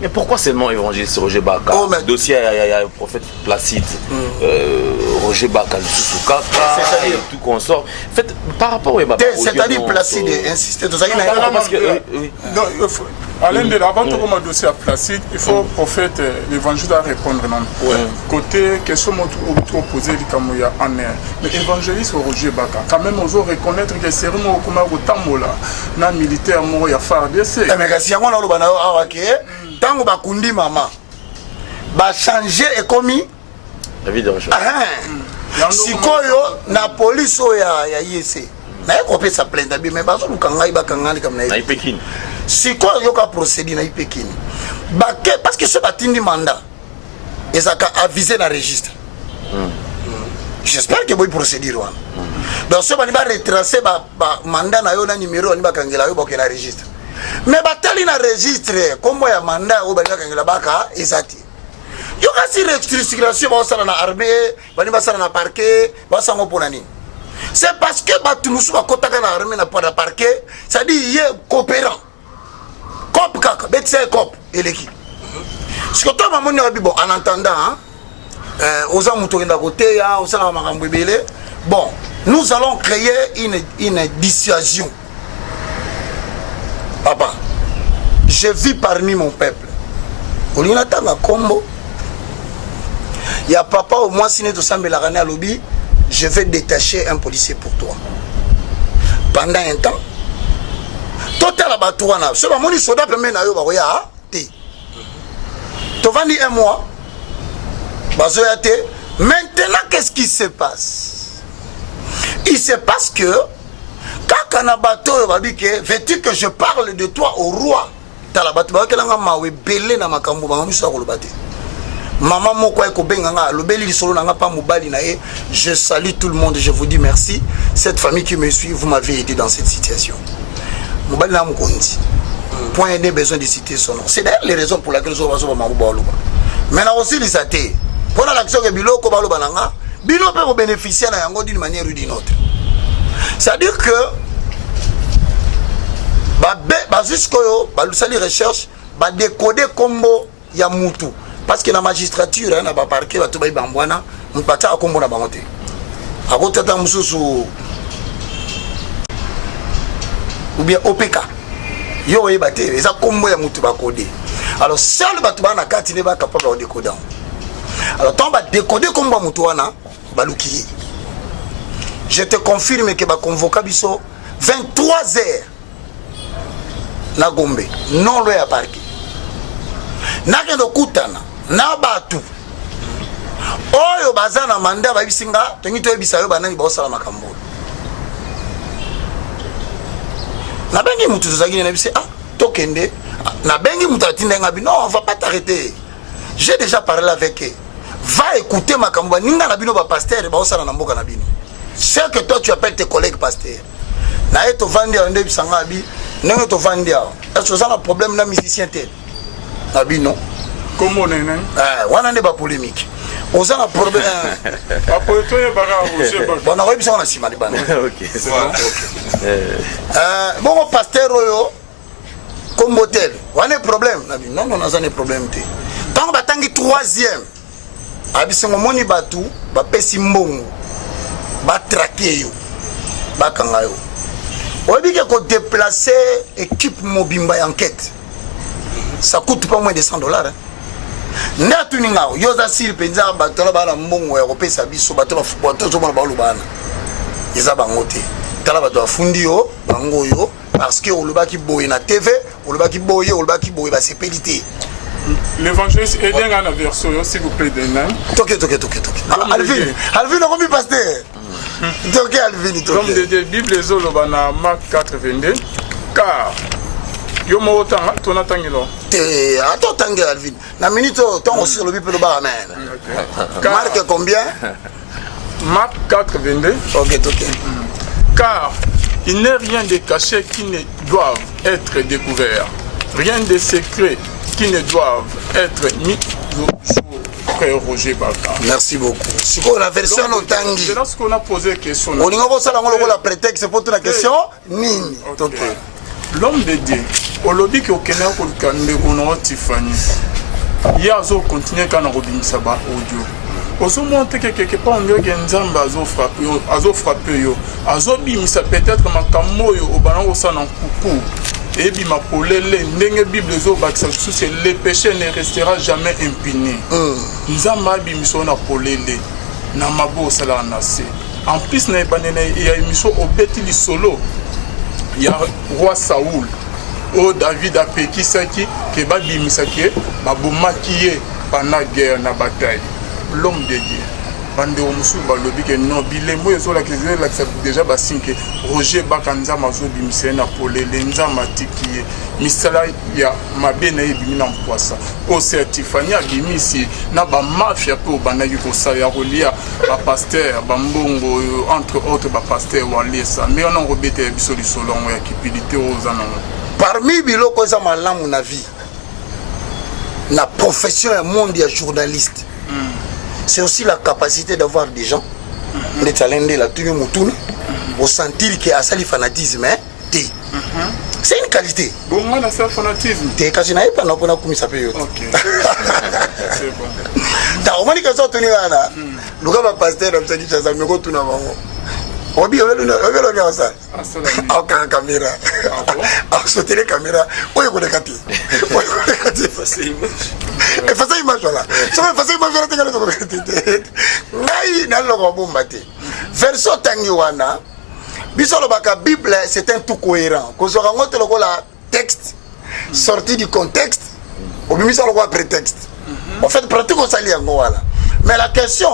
Mais pourquoi seulement évangéliste Roger Baka? Dossier il y a le prophète Placide, Roger Baka, le Soukaka, tout consort. En fait, par rapport au c'est-à-dire Placide, insister tout ça. Alain de avant de commencer dossier à Placide, il faut prophète l'évangile à répondre non. Côté question trop posé du Kamouya en air. Mais évangéliste Roger Baka, quand même on doit reconnaître que c'est vraiment comme un tamola, na militaire mort ya FARDC. Mais si on a le banao awake, tango bakundi mama, ba changer et commis. Évidemment. Sikoyo na police ya IEC. Na kopé sa plainte mais bazo lukanga ibakanga comme na Pékin. Si quoi il y a procédé dans Pékin, parce que ce batindi mandat, ils ont avisé dans le registre. J'espère que vous procédez. Donc ce qui va retracer le mandat dans numéro, il va dans le registre. Mais batali dans le registre, comme il y a un mandat, il va dans le parquet, il y a une restriction dans l'armée, dans le parquet, dans le parquet. C'est parce que nous sommes dans l'armée, dans le parquet, ça dit qu'il y a coopérant. Cop kaka, c'est cop eleki. Ce que toi maman n'a bon en entendant aux amoutourin d'à côté aux makambo belé. Bon, nous allons créer une dissuasion. Papa, je vis parmi mon peuple. Olinata na combo. Il y a papa au moins si nous sommes la rana lobby, je vais détacher un policier pour toi. Pendant un temps. Total abatouana. Ce que mon soldat peut mener à eux, tu vas dire un mois. Maintenant, qu'est-ce qui se passe? Il se passe que quand on a bateau, veux-tu que je parle de toi au roi? Maman moko eko benganga lobeli lisolo nanga pa mobali na e. Je salue tout le monde, je vous dis merci. Cette famille qui me suit, vous m'avez aidé dans cette situation. Mobali na mukondi. Point n'est besoin de citer son nom. C'est d'ailleurs les raisons pour lesquelles je vais vous maintenant aussi les athées. Pour l'action que Biloko baloba nanga, Bilo peut bénéficier na yango d'une manière ou d'une autre. C'est-à-dire que jusqu'au sali recherche ba décoder combo ya mutu parce que la magistrature na ba parquet ba tuba bambwana mpata akombo na bangote akotata mususu ou bien OPK yo yebate eza kombo ya mutu ba codé. Alors seul ba tuba na kati ne ba capable de décoder. Alors tant ba décoder kombo mutu wana ba luki. Je te confirme que ba convoca biso 23h na Gombe non loin à parquet. nakende kutana na batu oyo baza na manda babisinga tongi toyebisa yo banani baosala makambo nabengi mutu tozalaki na bisi tokende nabengi mutu atindenga bi non on va pas t'arrêter j'ai déjà parlé avec eux va écouter makambo baninga na bino bapasteur baosala na mboka na bino c'est que toi tu appelles tes collègues pasteurs na ye tovandi ayo nde bisanga abi ndenge tovandi awo est-ce que oza na problème na musicien te na bino Comment nene? Wana nde ba polémique. Oza na problème. Apoeto ye baka Roger Baka. Bon na koyebisa wana sima libana. OK, c'est bon. Bon pasteur oyo comme hôtel. Wana problème na bino. Non naza ne problème te. Tant batangi 3e. Abisengo moni batu ba pesi mbongo. Ba traquer yo. Ba kanga yo. Oyebi ko déplacer équipe mobimba enquête. Ça coûte pas moins de $100. Ndatu ninga yoza sir penza batala bala mbongo ya kopesa biso batala fupoto zo bana balubana. Iza bangote. Tala bato afundi yo bango yo parce que olobaki boye na TV, olobaki boye ba sepelité. L'évangéliste Eden a la version s'il vous plaît Denan. Toke. Alvin on combi pasteur. Toke Alvin toke. Comme de Bible ezoloba na Marc 4:22 car yo mo tanga tona tangelo te ato tangela Alvin na minute tongo sur le bible ba amen. Marc combien? Marc 4:22. OK. Car il n'est rien de caché qui ne doivent être découvert, rien de secret qui ne doivent être mis au jour. Frère Roger Baka. Merci beaucoup. Si quoi la version no tangi. C'est là ce qu'on a posé question. On y va ça la prétexte pour toute la question nini. OK. L'homme de Dieu, au lobby qui au Kenya pour le Kandé, on a Tiffany. Il y a un continuer quand on a Robin Saba audio. Au moins, quelque part, on a un Zamba azo frappé yo. Azo bimisa peut-être ma kamoyo au ballon au san en coucou. Et bima polele, ndenge Bible zo baksa c'est le péché ne restera jamais impuni. Nzamba bimiso na polele. Na mabo sala nase. En plus, na il y a émission au beti li solo. Il y a roi Saoul, David a pekisaki, Keba bimisaki, Babumaki pendant la guerre, na bataille. L'homme de Dieu. Bande omusu balobi que non bilemo ezo la question la déjà basinke Roger Bakanza mazo bimise na polele nzama tikiye misala ya mabena ebimi na mpoisa o certifié bimisi na ba mafia po banaki ko sa ya rolia ba pasteur ba mbongo entre autres ba pasteur walesa mais on a rebete biso lisolo ya kipilité aux anons parmi biloko za malamu na vie na profession ya monde ya journaliste. C'est aussi la capacité d'avoir des gens, les talents de la tenue moutoune, au sentir qu'il y a un fanatisme. C'est une qualité. Bon, on a ce fanatisme. Tu es caché, pas non pour nous ça peut. OK. C'est bon. T'as au moins que ça tenir là. Le gars va passer dans cette chose, mais quand tu n'as pas. Obi le ça. Aucun caméra. Ah sauter les caméras. Oye ko dekati. Oye ko dekati facile. Et facile image là. Ça va facile image là tenga ko dekati. Ngai na lo ko bombate. Verso tangi wana. Biso lo baka Bible c'est un tout cohérent. Ko zo rangote lo ko la texte sorti du contexte. Obi miso lo ko prétexte. En fait pratique on sali yango wala. Mais la question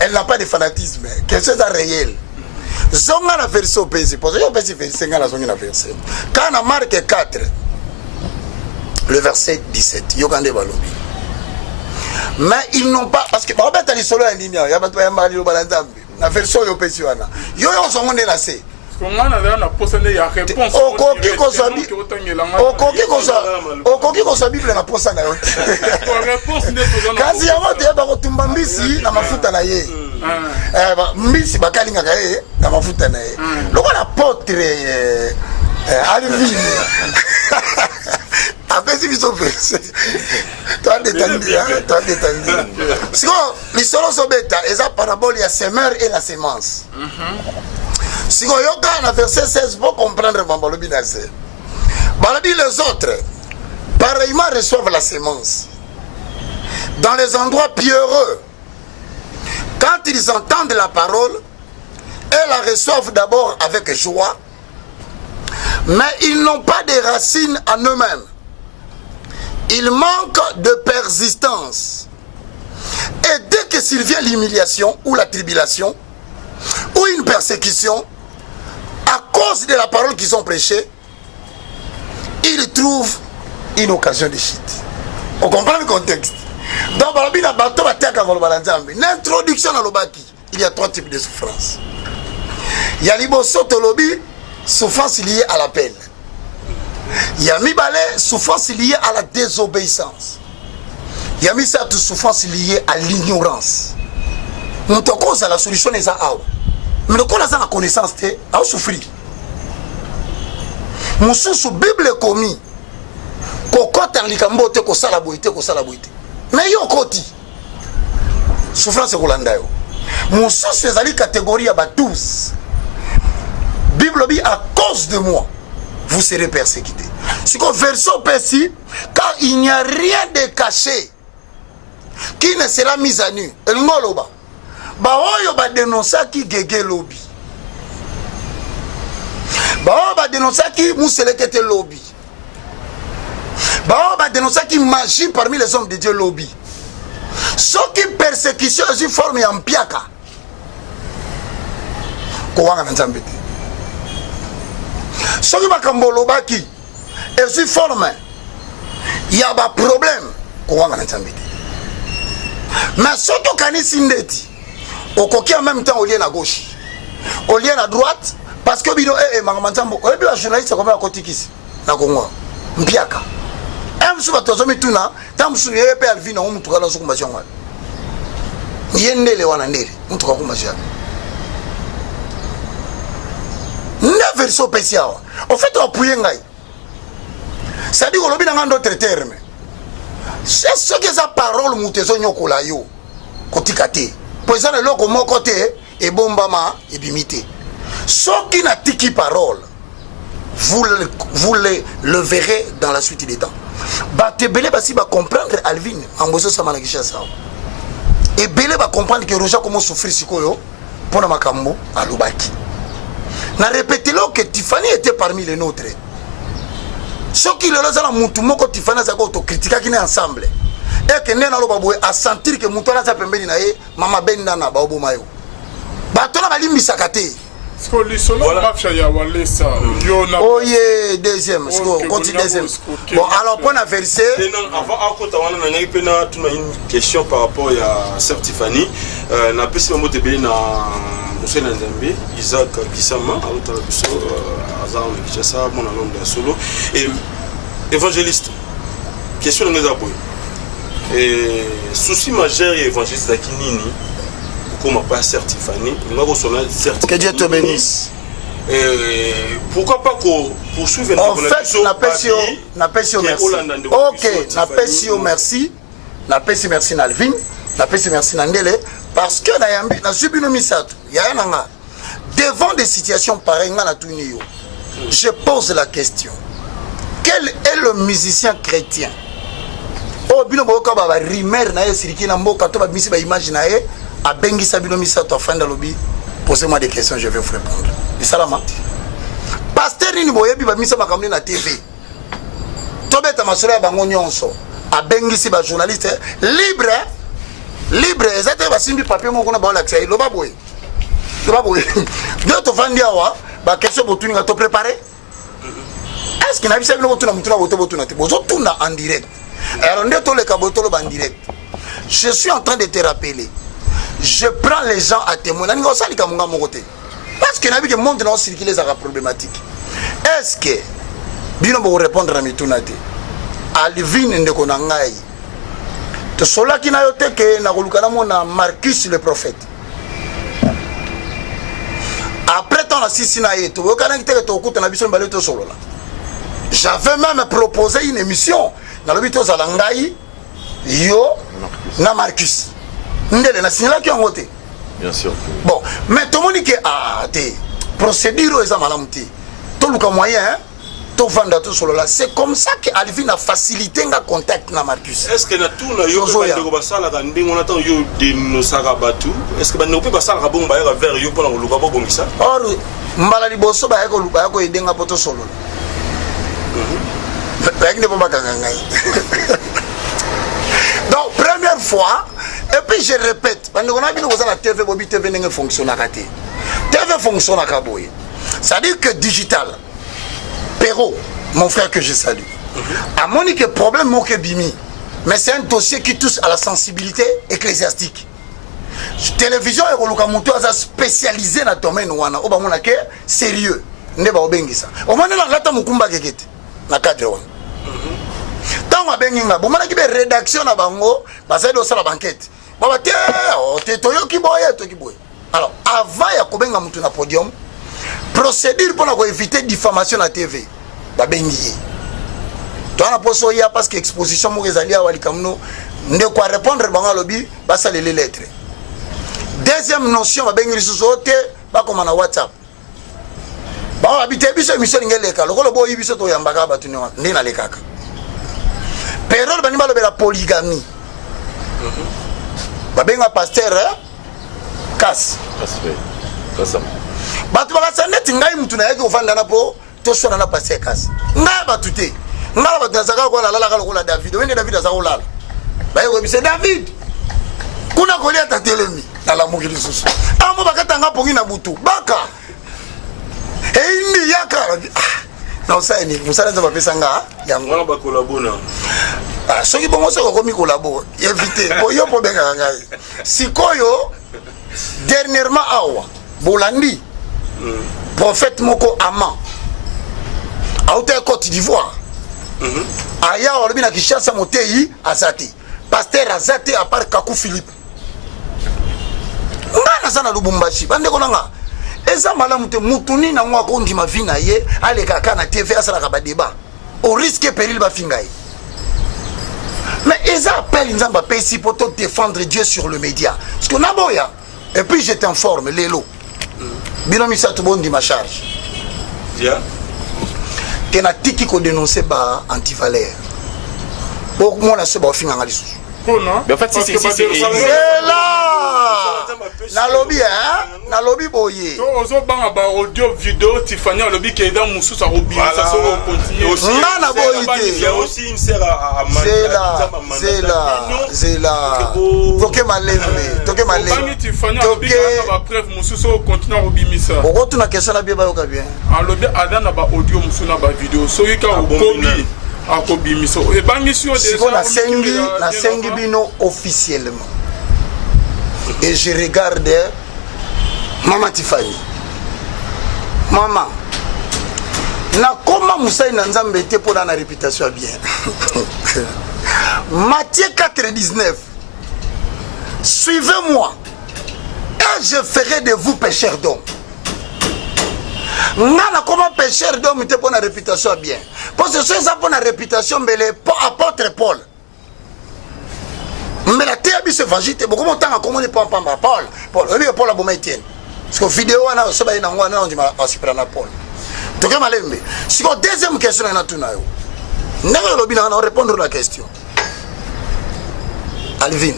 elle n'a pas de fanatisme. Quelque chose de réel. Zonga na verso pesi, parce que yo pesi verset ngana zonga na verset. Quand on Marc 4 le verset 17, yo kande balobi. Mais ils n'ont pas parce que ba beta li solo en ligne, ya bato ya mali lo balanzambe. Na verso yo pesi wana. Yo zonga na se. Kongana na posane ya réponse. Okoki ko sa Bible na posa na yo. Réponse ne to kazi ya moto ya ba kotumba mbisi na mafuta na ye. Mbisi bakalinga kae na mafuta na ye. Loko la potre Alvin. Après si biso verse. Toi détendu. Siko lisolo sobeta eza parabole ya semeur et la semence. Si on a verset 16 pour comprendre Bambalobi Nassé. Balabi les autres, pareillement reçoivent la sémence. Dans les endroits pierreux, quand ils entendent la parole, ils la reçoivent d'abord avec joie, mais ils n'ont pas de racines en eux-mêmes. il manque de persistance. Et dès que survient l'humiliation ou la tribulation, ou une persécution, à cause de la parole qu'ils ont prêchée, ils trouvent une occasion de chute. On comprend le contexte. Dans l'introduction dans l'Obaki, il y a 3 types de souffrances. Il y a l'Iboso Tolobi, souffrance liée à l'appel. Il y a Mibale, souffrance liée à la désobéissance. Il y a Misatou, souffrance liée à l'ignorance. Nous avons la solution des AAO. Mais nous avons la connaissance de à souffrir. Nous sommes Bible commis. Kokota likambote ko sala boité. Mais yo koti. Souffrance kolanda yo. Nous sommes ces catégories à tous. Bible dit à cause de moi, vous serez persécutés. C'est qu'au verset précis, car il n'y a rien de caché qui ne sera mis à nu. Et nous l'oba. Ba oyo ba dénoncer qui gege lobby. Ba oyo ba dénoncer qui mousselekete lobby. Ba oyo ba dénoncer qui magie parmi les hommes de Dieu lobby. Ce qui persécution est une forme en piaka. Kouanga nzambete. Ce qui va kamboloba qui est une forme. Il y a un problème. Kouanga nzambete. Mais surtout quand il s'indeti. Au coquille en même temps au lien à gauche, au lien à droite, parce que bino mangamazambo, au début la journaliste comme la côté ici, na Congo, mpiaka. Un souba tozomi tuna, tam souye pe alvina on mutuka na sukuma jonga. Yendele wana ndele, mutuka kuma jana. Nda verso spécial. En fait on pouye ngai. Ça dit olobi na d'autres termes. C'est ce que sa parole mutezo nyokola yo. Kotikate. Pour ça, le mon côté et bombama et bimité. Ce qui n'a tiki parole, vous le verrez dans la suite des temps. Bate belé basi va comprendre Alvin en bozo samana kishasa. Et belé va comprendre que Roja comment souffrir sikoyo pour na makambo à Lubaki. Na répétez-le que Tiffany était parmi les nôtres. Ce qui le laisse dans mutu moko Tiffany za ko to critiquer qui est ensemble. Et que nena lo baboué à sentir que mutona za pembeni na ye mama benda na baobo mayo batona balimbi sakate solution mafia ya wale ça oh yeah deuxième continue deuxième bon alors pour la verset avant akota wana na ngai pena tuna une question par rapport à Sœur Tiffany na pesi mo tebeli na Monsieur Nzambe Isaac Kisama autre biso azar na Kishasa mon nom de solo et évangéliste question de nous et souci majeur et évangéliste Dakinini comme pas Sœur Tiffany que Dieu te bénisse et pourquoi pas poursuivre en fait n'a pas si merci ok n'a pas si merci n'a pas si merci Nalvin n'a pas si merci Nandele parce que na subi no misato ya nanga devant des situations pareilles na tunio je pose la question quel est le musicien chrétien oh bino boka baba rimer na esiriki na mboka to ba misi ba image na e abengi sabino misato afanda lobi posez-moi des questions je vais vous répondre et salama pasteur ni boyebi ba misa makamni na TV to beta masura bango nyonso abengi si ba journaliste libre ezate ba simbi papier moko na ba la xai lo ba boye de to fandi awa ba question botuni nga to préparer est-ce que na bisa bino botuna mutuna botuna te bozo tuna en direct. Alors, je suis en train de te rappeler. Je prends les gens à témoin. Parce que le monde n'a pas circulé sur la problématique. Est-ce que Bino va répondre à mes tournatés? Alvin Ndekonangai. Tu sola qui n'a été que na Marcus le prophète. Après ton assassinat, tu vois j'avais même proposé une émission. Dans le but de Zalangaï, yo, na Marcus. Ndele na signala qui ont voté. Bien sûr. Bon, mais tout le monde dit que procédure est malamuti. Tout le moyen, tout vendre tout sur là. C'est comme ça que Alvin a facilité le contact na Marcus. Est-ce que na tout na yo pe ba sala ka ndingo na tan yo de no saka batu? Est-ce que ba no pe ba sala ka bomba ya vers yo pona luka ba bongisa? Or mbala liboso ba ko luka ko idenga poto solo. Donc, première fois, et puis je répète, on a vu que la TV ne fonctionne pas. TV fonctionne à Kaboy. C'est-à-dire que digital, Perrault, mon frère que je salue, a monique que problème moque bimi, mais c'est un dossier qui touche à la sensibilité ecclésiastique. Télévision et Rolukamuto a spécialisé dans le domaine wana, au bamona que sérieux, ne ba obengisa. Au moins là lata mukumba kekete na cadre wana. Tant wa benginga, bon mana ki be rédaction na bango, ba ça doit ça la banquette. Baba te o te toyoki boye to ki boye. Alors, avant ya kobenga mutu na podium, procédure pour éviter diffamation à TV. Ba bengi. Toi na poso ya parce que exposition mo rezali awali kamno, ne quoi répondre banga lobby, ba ça les lettres. Deuxième notion, ba bengi risote, ba comme na WhatsApp. Ba habité biso émission ngeleka, lokolo bo yibiso to yambaka batuni wa, ndina lekaka. Période bani ba la polygamie. Ba benga pasteur Casse. Batu bakasandeti ngai mutu na yake ufanda napo tosona na passer Casse. Ngai batute. Ngai batazaka kwa la lokola David. Wende David azaka ulala. Baye ko bise David. Kuna kolia ta telemi na la mokili susu. Amo bakatanga pongi na butu. Baka. Indi yaka. Na usani musala za bapesa nga yango. Wana ba collabona. Ah soki bongo soko komi collabo. Éviter. Boyo po benga ngai. Sikoyo dernièrement awa Bolandi prophète moko Ama Aouta Côte d'Ivoire aya olobi na Kishasa Motei azati pasteur azati à part Kakou Philippe ngana sana Lubumbashi bande konanga eza malamu te mutuni na ngwa ko ndima vina ye aleka kana TV asala ka ba débat au risque péril ba fingai. Mais ils appellent Nzamba Pessi pour te défendre Dieu sur le média. Parce que Naboya, et puis je t'informe, Lélo, Binomi Satubondi ma charge. Bien. Tu as tiki ko dénoncer ba anti-valeur. Pour moi, la seba fin en lisou. Mais en fait, c'est là. Na lobby hein, na lobby boye. To ozo banga ba audio vidéo Tiffany lobby ke da musu sa robi ça so continue aussi. Na boye. Il y a aussi une sœur à c'est là. Toke malembe, toke malembe. Bangi Tiffany lobby ka ba preuve musu so continue robi misa. Oko tuna question na bien ba yoka bien. A lobby adana ba audio musu na ba vidéo so yika okomi akobi miso. E bangi sur des na sengi bino officiellement. Et je regarde Maman Tiffany. Maman, na comment Moussa Nzambe était pour la réputation bien. Matthieu 4,19. Suivez-moi et je ferai de vous pécheurs d'hommes. Nana comment pécheur d'hommes était pour la réputation bien. Parce que c'est ça pour la réputation, mais les apôtres Paul. Mais la terre se évangile, beaucoup de temps à comment on pas Paul. Paul a bon Etienne. Parce que vidéo on a ça na ngwana on dit ma asiprana Paul. Donc malembe. Si ko deuxième question na tuna yo. Nanga lobi na répondre la question. Alvin.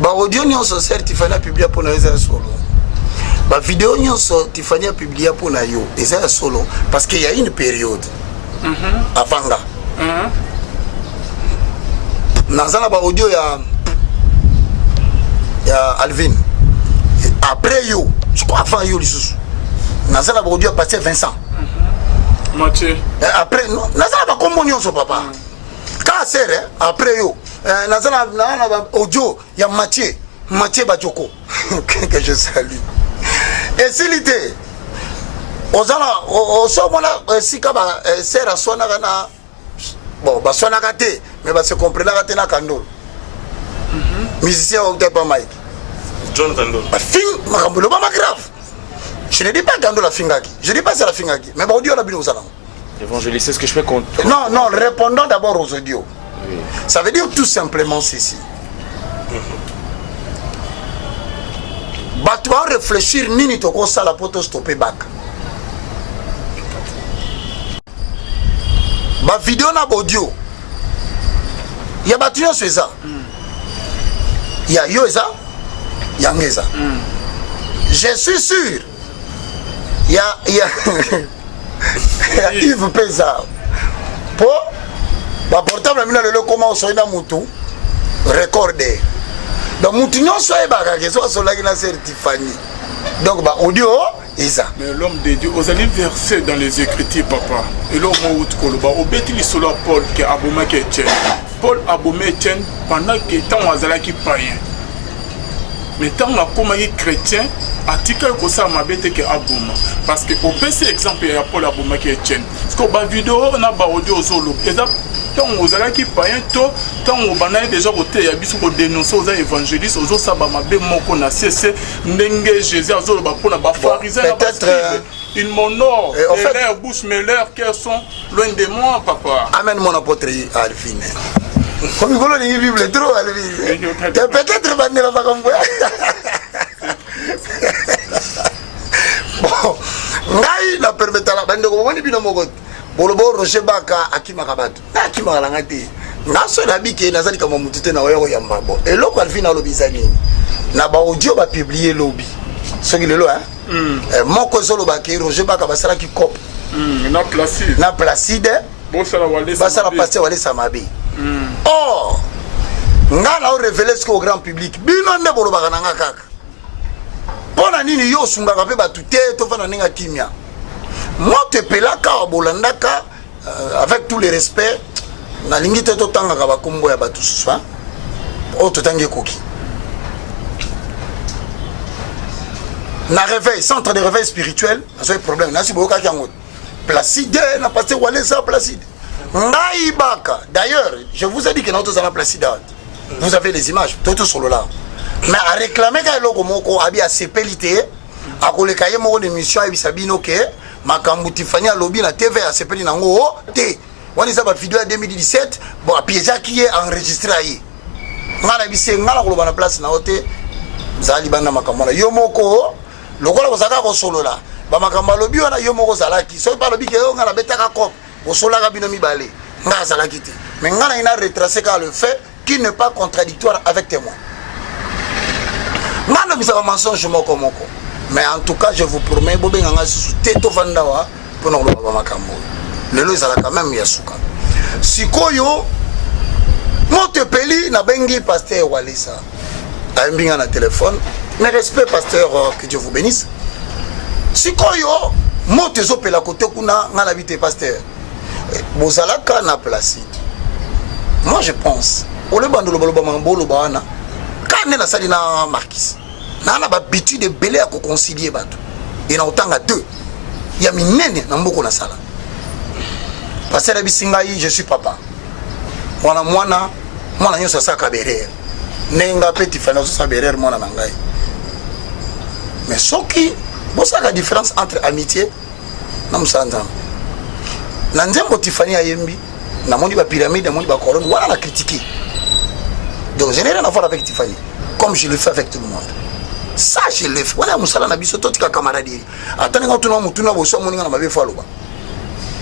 Ba audio nyonso certifié publié pour na solo. Ba vidéo nyonso Tiffany publié pour na yo, eza solo parce qu'il y a une période. Avant là. Nazana ba audio ya Alvin. Après yo, je crois avant yo lisusu. Nazana ba audio passé Vincent. Mathieu. Après non, nazana ba communion so papa. Quand c'est après yo, nazana ba audio ya Mathieu Bajoko que je salue. Et s'il était ozala osomona sika ba sera sona kana bon ba sona kate mais ba se comprendre kate na Kandolo musicien au pas Mike John Kandolo ba fin makambulo ba grave. Je ne dis pas Kandolo la fingaki, je dis pas c'est la fingaki, mais ba audio la bino ozala évangéliste, est-ce que je peux compter? Non, répondons d'abord aux audios. Oui. Ça veut dire tout simplement ceci. Tu vas réfléchir nini toko sala poto stopper back. Ba vidéo na audio. Il y a battu sur ça. Il y a yo ça. Il y a ngeza. Je suis sûr. Il y a Yves Pézard. ba portable mina lelo koma osoina mutu recorder donc mutu nyonso ebaka ke so solaki na certifié donc ba audio isa mais l'homme de Dieu aux allez verser dans les écritures papa et l'homme out koloba obeti lisolo Paul que aboma ke Etienne Paul aboma Etienne pendant que tant azalaki païen mais tant a comme chrétien atika ko sa mabete ke aboma parce que au PC exemple ya Paul aboma ke Etienne parce que ba vidéo na ba audio zolo exact tant aux alaki païen to tant au banaye déjà côté ya biso ko dénoncer aux évangélistes aux ça ba mabe moko na cessé ndenge Jésus azolo ba pona ba pharisiens peut-être ils m'honorent et leurs bouches mais leurs cœurs sont loin de moi papa amen mon apôtre Alvin comme vous le Bible trop Alvin peut-être bandera pas comme bon ngai na permettre la bande ko woni bino moko bolobo Roger Baka akima kabatu akima langati ngaso na bike nazali kama mutute na oyo ya mbabo eloko Alvin alobizani na ba audio ba publier lobby soki lelo moko zolo ba ke Roger Baka basala ki cop na Placide basala passer wale samabe oh ngala o révéler ce au grand public bino nde boloba kana ngaka pona nini yo sungaka pe batute to fana ninga kimia moi te pelaka bolandaka avec tous les respects na lingite to tanga ka bakombo ya batu swa o to tangi koki na réveil centre de réveil spirituel na so problème na si boka kango Placide na passé wale ça Placide naibaka d'ailleurs je vous ai dit que notre zala Placide vous avez les images tout sur le là mais à réclamer ka loko moko abi a sepelité a koleka ye moko l'émission a bisabino ke makambu tifanya lobby na TV a sepeli nango te wani za ba vidéo en 2017 bon piège qui est enregistré aí ngala bise ngala koloba na place na hote zali bana makambo na yo moko lokola kozaka ko solo la ba makambo lobby wana yo moko zalaki so pa lobby ke yo ngala betaka kop osola bino mibale ngala zalaki te mais ngala ina retracer ka le fait qui n'est pas contradictoire avec témoin ngana bisa mensonge moko moko mais en tout cas je vous promets bobe nganga susu teto vandawa pona ko ba makambo lelo ezala quand même yasuka sikoyo Montepeli na bengi pasteur Walisa aimbinga na téléphone mais respect pasteur que Dieu vous bénisse sikoyo motezo pela côté kuna ngana bité pasteur bozalaka na Placide moi je pense ole bandolo baloba mambolo bana quand na sali na Marquis na ba habitude de belé à concilier bato et na otanga deux ya minene na mboko na sala pasteur bisingai je suis papa mwana nyosa saka berere nenga petit fana so berere mwana nangai mais soki bosa la différence entre amitié na musanda na nzembo tifani ayembi na moni ba pyramide na moni ba couronne wala la critiquer donc je n'ai rien à voir avec Tiffany comme je le fais avec tout le monde ça je le fais voilà musala na biso totika camarade atani nga tuna mutuna boso moninga na mabe faloba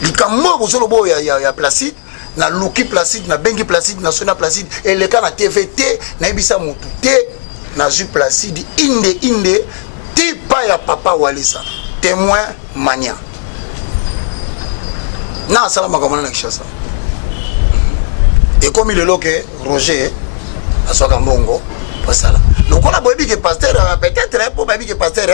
likambo boso lobo ya Placide na Luki Placide na bengi Placide na sona Placide et le cas na TVT na ibisa mutu te na ju Placide inde ti pa ya papa Walisa témoin mania na sala makamana na Kishasa et comme il est là que Roger asoka mbongo pasala donc on a bobi que pasteur peut-être pour bobi que pasteur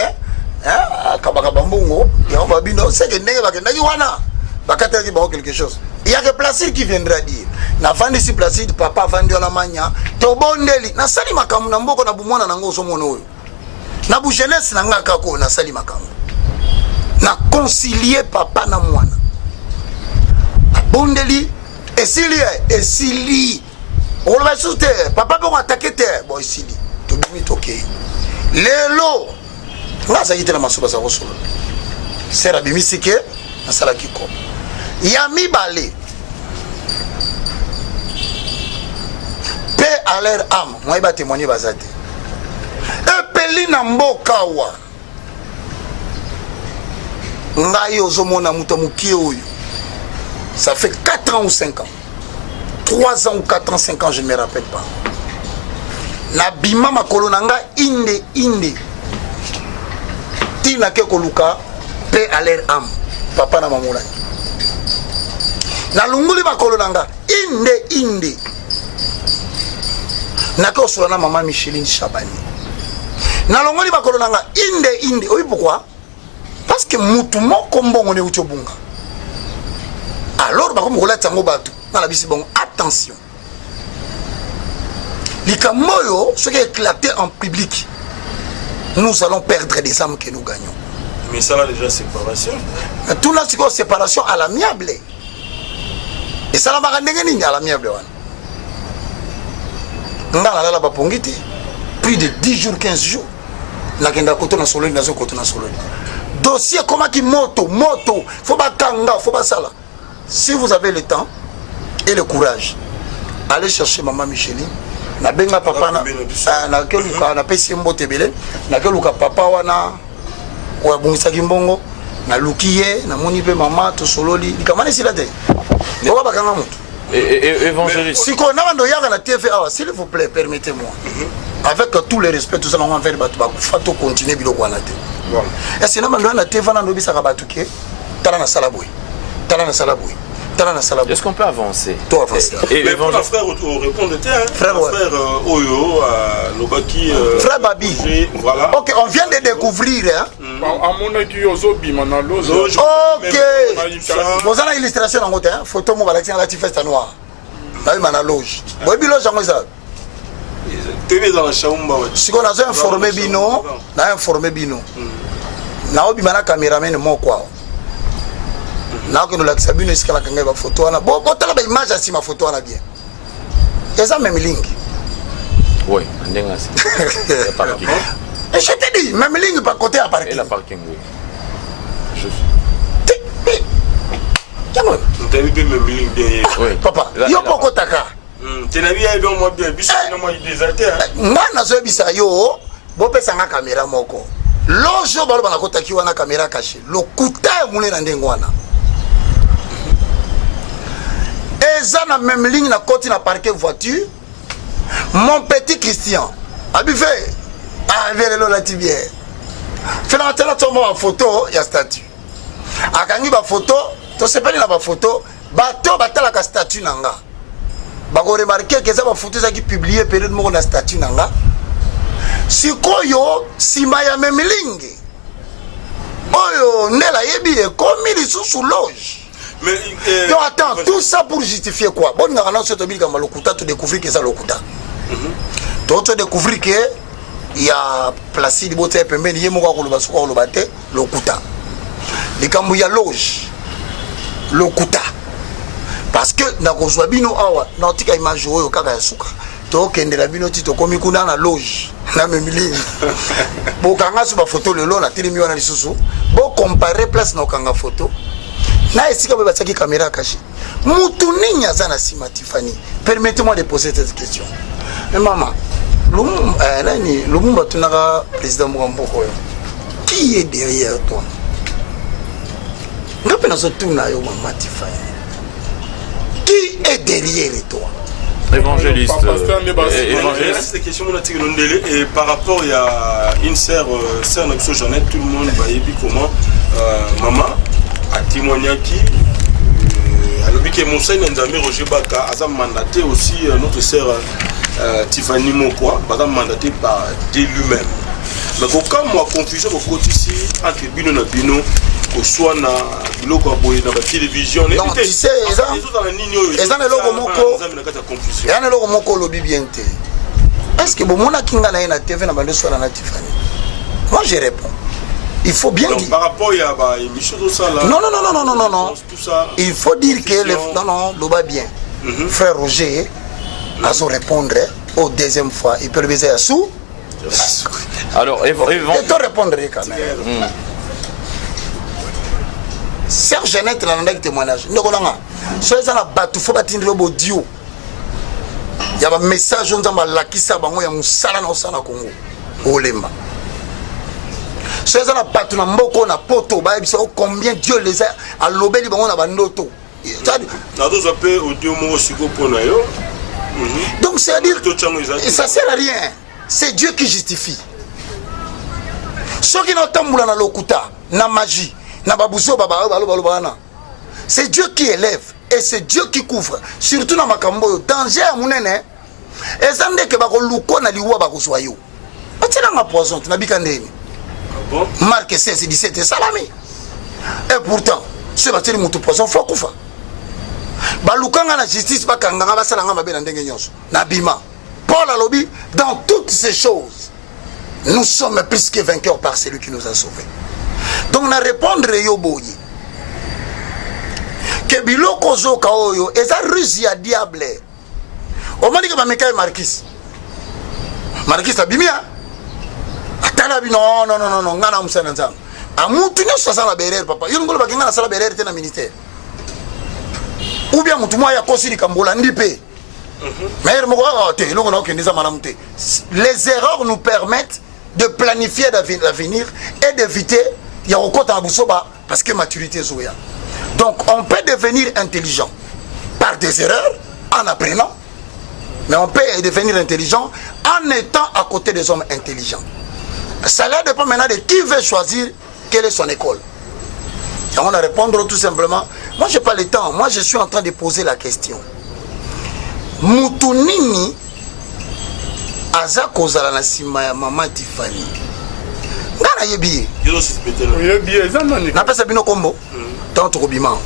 kabaka mbongo ya on va bino c'est que ndenge bakendaki wana bakataki ba quelque chose il y a que Placide qui viendra dire na vandi si Placide papa vandi la manya to bondeli na sali makamu na mboko na bumwana nango so mona oyo na bu jeunesse na ngaka ko na sali makamu na concilier papa na mwana bondeli esili on va souter papa peut attaquer terre bon esili to bimi toke lelo nga za yitela masuba za rosolo sera bimisike na sala kiko yami balé paix à leur âme moi ba témoigner bazate epeli na mboka wa ngai ozomona muto mukie oyo ça fait 4 ans ou 5 ans 3 ans ou 4 ans 5 ans je ne me rappelle pas na bima makolo nanga inde tina ke koluka paix à leur âme papa na mamona na lunguli makolo nanga inde nake osola na mama Micheline Chabani na longoli makolo nanga inde. Oui, pourquoi? Parce que mutu moko mbongo ne uti obunga. Alors bakomi kola tango batu na la bisi bon attention. Likamoyo ce qui est éclaté en public, nous allons perdre des âmes que nous gagnons. Mais ça là déjà séparation. Tout là c'est séparation à l'amiable. Et ça la barandenge nini à l'amiable wana. Ngala la bapongiti plus de 10 jours 15 jours. Na kenda koto na solo na zo koto na solo. Dossier comment qui moto faut pas kanga faut pas ça là. Si vous avez le temps et le courage, allez chercher maman Micheline. Na benga papa na keluka na pesi mbote bele na keluka papa wana wa bungisa kimbongo na lukiye na moni pe mama to sololi likamane sila te ne wa bakanga mutu évangéliste si ko na bando yaka na TV awa s'il vous plaît permettez-moi avec tout le respect tout ça on va faire batu ba fato continuer biloko wana te voilà et sinon bando na TV na ndobi saka batu ke tala na salaboy est-ce qu'on peut avancer? Toi avancer. Mais pour la frère répondre frère Oyo Lobaki frère Babi. Voilà. OK, on vient de découvrir hein. OK. Vous avez l'illustration en côté hein, photo mo balaxi la tifesta noir. Là il mana loge. Boy bilo jango ça. TV dans la chambre. Si on a informé bino, na informé bino. Na obi mana cameraman mo quoi. Na ko la sabine iskala kanga ba photo wana bo tala ba image asi ma photo wana bien eza même link oui ndenga si parking et je te dis même link pas côté à parking et la parking oui je Comment t'as vu même link bien oui papa yo poko taka tena bien bien moi bien biso na moi déserté ngana zo bisa yo bo pesa nga caméra moko lojo balo bana kotaki wana caméra cachée lokuta mune na ndengo wana eza na même ligne na côté na parquet voiture mon petit Christian abife verelo la tibière fait la tela tomba en photo ya statue akangi ba photo to sepeli na ba photo bato batala ka statue nanga bako remarquer que ça ba photo ça qui publié période moko na statue nanga sikoyo sima ya même ligne oyo ndela yebi e komi lisusu loge. Mais donc attends, tout ça pour justifier quoi? Bon, on a annoncé que Lokuta, tu découvres que c'est Lokuta. Tu découvres que il y a Placide Boté Pembe, il y a Lokuta. Les Kambouya loge Lokuta. Parce que dans le Zouabino, dans le image au Kakasuka, tu as la binoti, tu as commis na loge. Na même ligne. Bon, quand on a une photo, le long, la télé, on a les sous. Bon, comparer place na kanga photo. Na esika ba bataki caméra cachée. Mutu ninya zana sima Tiffany. Permettez-moi de poser cette question. Mais maman, Lumumba tunaka président Mwamboko. Qui est derrière toi? Ngapena so tuna yo maman Tiffany. Qui est derrière toi? Évangéliste. Cette question et par rapport il y a une sœur Naxo Jeannette, tout le monde va y comment maman a témoigné qui alors que mon sœur Nzambe Roger Baka a mandaté aussi notre sœur Tiffany Mokwa, madame mandaté par Dieu lui-même. Mais quand moi confusion au côté ici entre Bino na Bino que soit na biloko boye na télévision non tu sais eza na logo moko ya na logo moko lobi bien te est-ce que bomona kinga na na TV na bande soit na Tiffany? Moi je réponds il faut bien dire par rapport à ba émission de ça là non il faut dire que non loba bien frère Roger a so répondre au deuxième fois il peut baiser à sous alors et toi répondre quand même Sœur Jeannette la nanda témoignage ndokolanga so eza na batu fo batindiro bodio ya ba message on zamba lakisa bango ya musala na osana Kongo olemba so eza na batu na mboko na poto ba bisa combien Dieu les a alobeli bango na bandoto na dos appel audio mo siko pona yo donc c'est à dire ça sert à rien c'est Dieu qui justifie ceux qui n'entendent na lokuta na magie c'est Dieu qui élève et c'est Dieu qui couvre. Surtout dans Makambo, danger à Mounene. Et ça me dit que Bakoluko na liwa Bakosoyo. Tu n'as pas poison, tu n'as pas de Marc 16 et 17 salami. Et pourtant, c'est pas tellement tout poison, faut koufa. Balukanga la justice, Bakanga, Basalanga, Mabel, Ndengenyos, Nabima. Paul Alobi, dans toutes ces choses, nous sommes plus que vainqueurs par celui qui nous a sauvés. Donc, on a répondre Yoboyi. Que biloko zoka oyo, eza ruse ya diable. O mani ka meka Marquis. Marquis abimia. Atala bi non, ngana musana nzam. Amutu nyo sala berere papa. Yo ngolo bakinga na sala berere tena militaire. Ou bien mutu moya kosiri kambola ndipe. Mais les erreurs nous permettent de planifier l'avenir et d'éviter parce que maturité est. Donc on peut devenir intelligent par des erreurs en apprenant, mais on peut devenir intelligent en étant à côté des hommes intelligents. Cela dépend maintenant de qui veut choisir quelle est son école. Et on va répondre tout simplement. Moi je n'ai pas le temps, moi je suis en train de poser la question. Mutunini aza kozala na sima ya mama Tiffany. Ngana yebi. Na pesa bino kombo. Tanto kobima.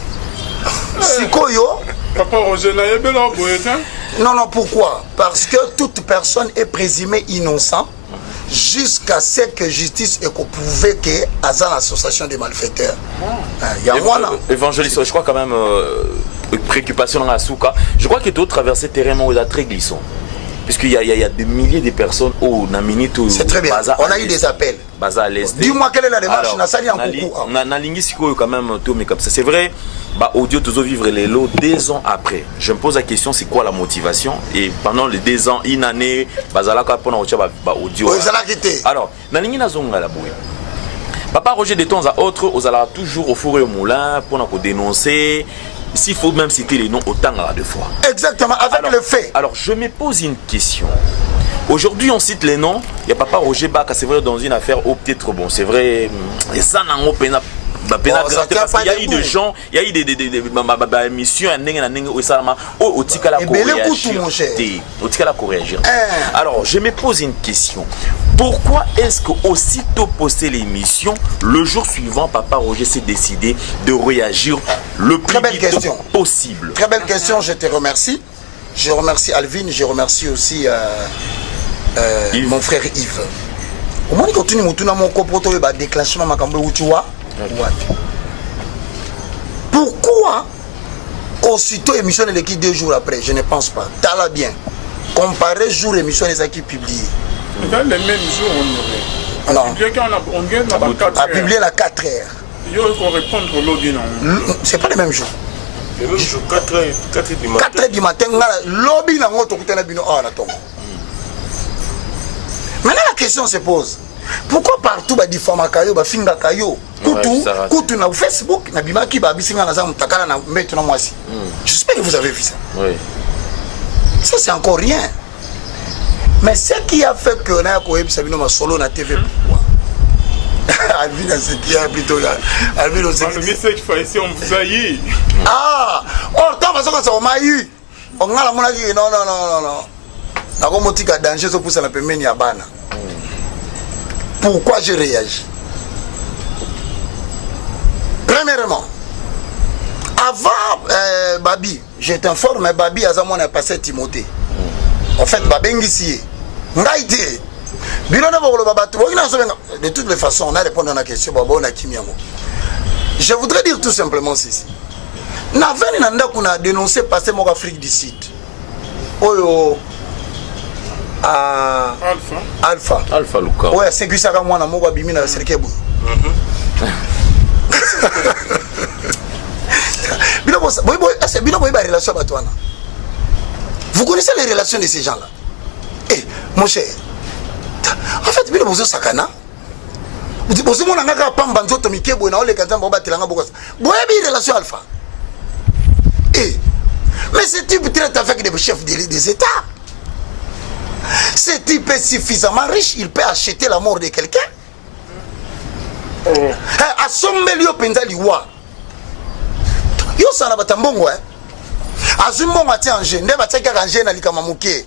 Sikoyo. Papa Roger na yebi la boyeta. Non, pourquoi? Parce que toute personne est présumée innocent jusqu'à ce que justice ait prouvé que aza l'association des malfaiteurs. Évangéliste, je crois quand même préoccupation dans la souka. Je crois que tu as traversé terrain où il a très glissant. Puisqu'il y a des milliers de personnes au Namini. C'est très bien. On a eu des appels. Dis-moi quelle est la démarche. C'est vrai, audio toujours vivre les lots 2 ans après. Je me pose la question, c'est quoi la motivation? Et pendant les 2 ans, une année, audio. Alors, Papa Roger, de temps à autre, vous allez toujours au four et au moulin pour nous dénoncer. S'il faut même citer les noms autant à 2 fois. Exactement, avec le fait. Alors, je me pose une question. Aujourd'hui, on cite les noms. Il y a Papa Roger Baka, c'est vrai, dans une affaire, peut-être, bon, c'est vrai, ça n'a pas parce qu'il y a eu des gens, il y a eu des émissions au Tikala pour réagir. Alors, je me pose une question. Pourquoi est-ce qu'aussitôt posté l'émission, le jour suivant, Papa Roger s'est décidé de réagir le plus vite possible? Très belle question, je te remercie. Je remercie Alvin, je remercie aussi mon frère Yves. Au moins, il continue mon déclenchement, pourquoi aussitôt émission de l'équipe 2 jours après? Je ne pense pas. T'as bien. Comparer jour émission des équipes publiées. Dans les mêmes jours, on a publié la 4 heures. Il faut répondre au c'est pas les mêmes jours. Les mêmes jours, 4 heures du matin. 4 heures du matin, lobby n'a pas tout le monde. Maintenant la question se pose. Pourquoi partout ba difama kayo ba finga kayo kutu na Facebook na bimaki ba bisinga na za mutakala na metu na mwasi. J'espère que vous avez vu ça. Oui. Ça c'est encore rien. Mais ce qui a fait que na ko ebisa bino ma solo na TV pourquoi? Alvin c'est qui a plutôt là. Alvin aussi. Le message fait ici on vous a eu. Ah, oh tant parce que ça on m'a eu. On ngala mona ki non. Na ko motika danger so poussa na pembeni ya bana. Pourquoi je réagis? Premièrement, avant Babi, je t'informe, Babi a passé Timothée. En fait, Babengisie, de toutes les façons, on a répondu à la question. Je voudrais dire tout simplement ceci. Naveni Nanda qu'on a dénoncé passer mon Afrique du Sud. Oyo. Alpha Luka. Ouais, c'est que ça moi na moba bimina serkebu. Vous connaissez les relations de ces gens-là? Eh, mon cher. En fait, bino bozo sakana. Bozo mona ngaka pamba nzoto mikebo na ole kanzamba batelanga bokosa. Boye bi relation Alpha. Eh. Mais ce type traite avec des chefs des États. Ce type est suffisamment riche, il peut acheter la mort de quelqu'un. A son melio penza liwa. Yo sana batambongo azwi mbongo atia anje nde batiaki anje na likama moke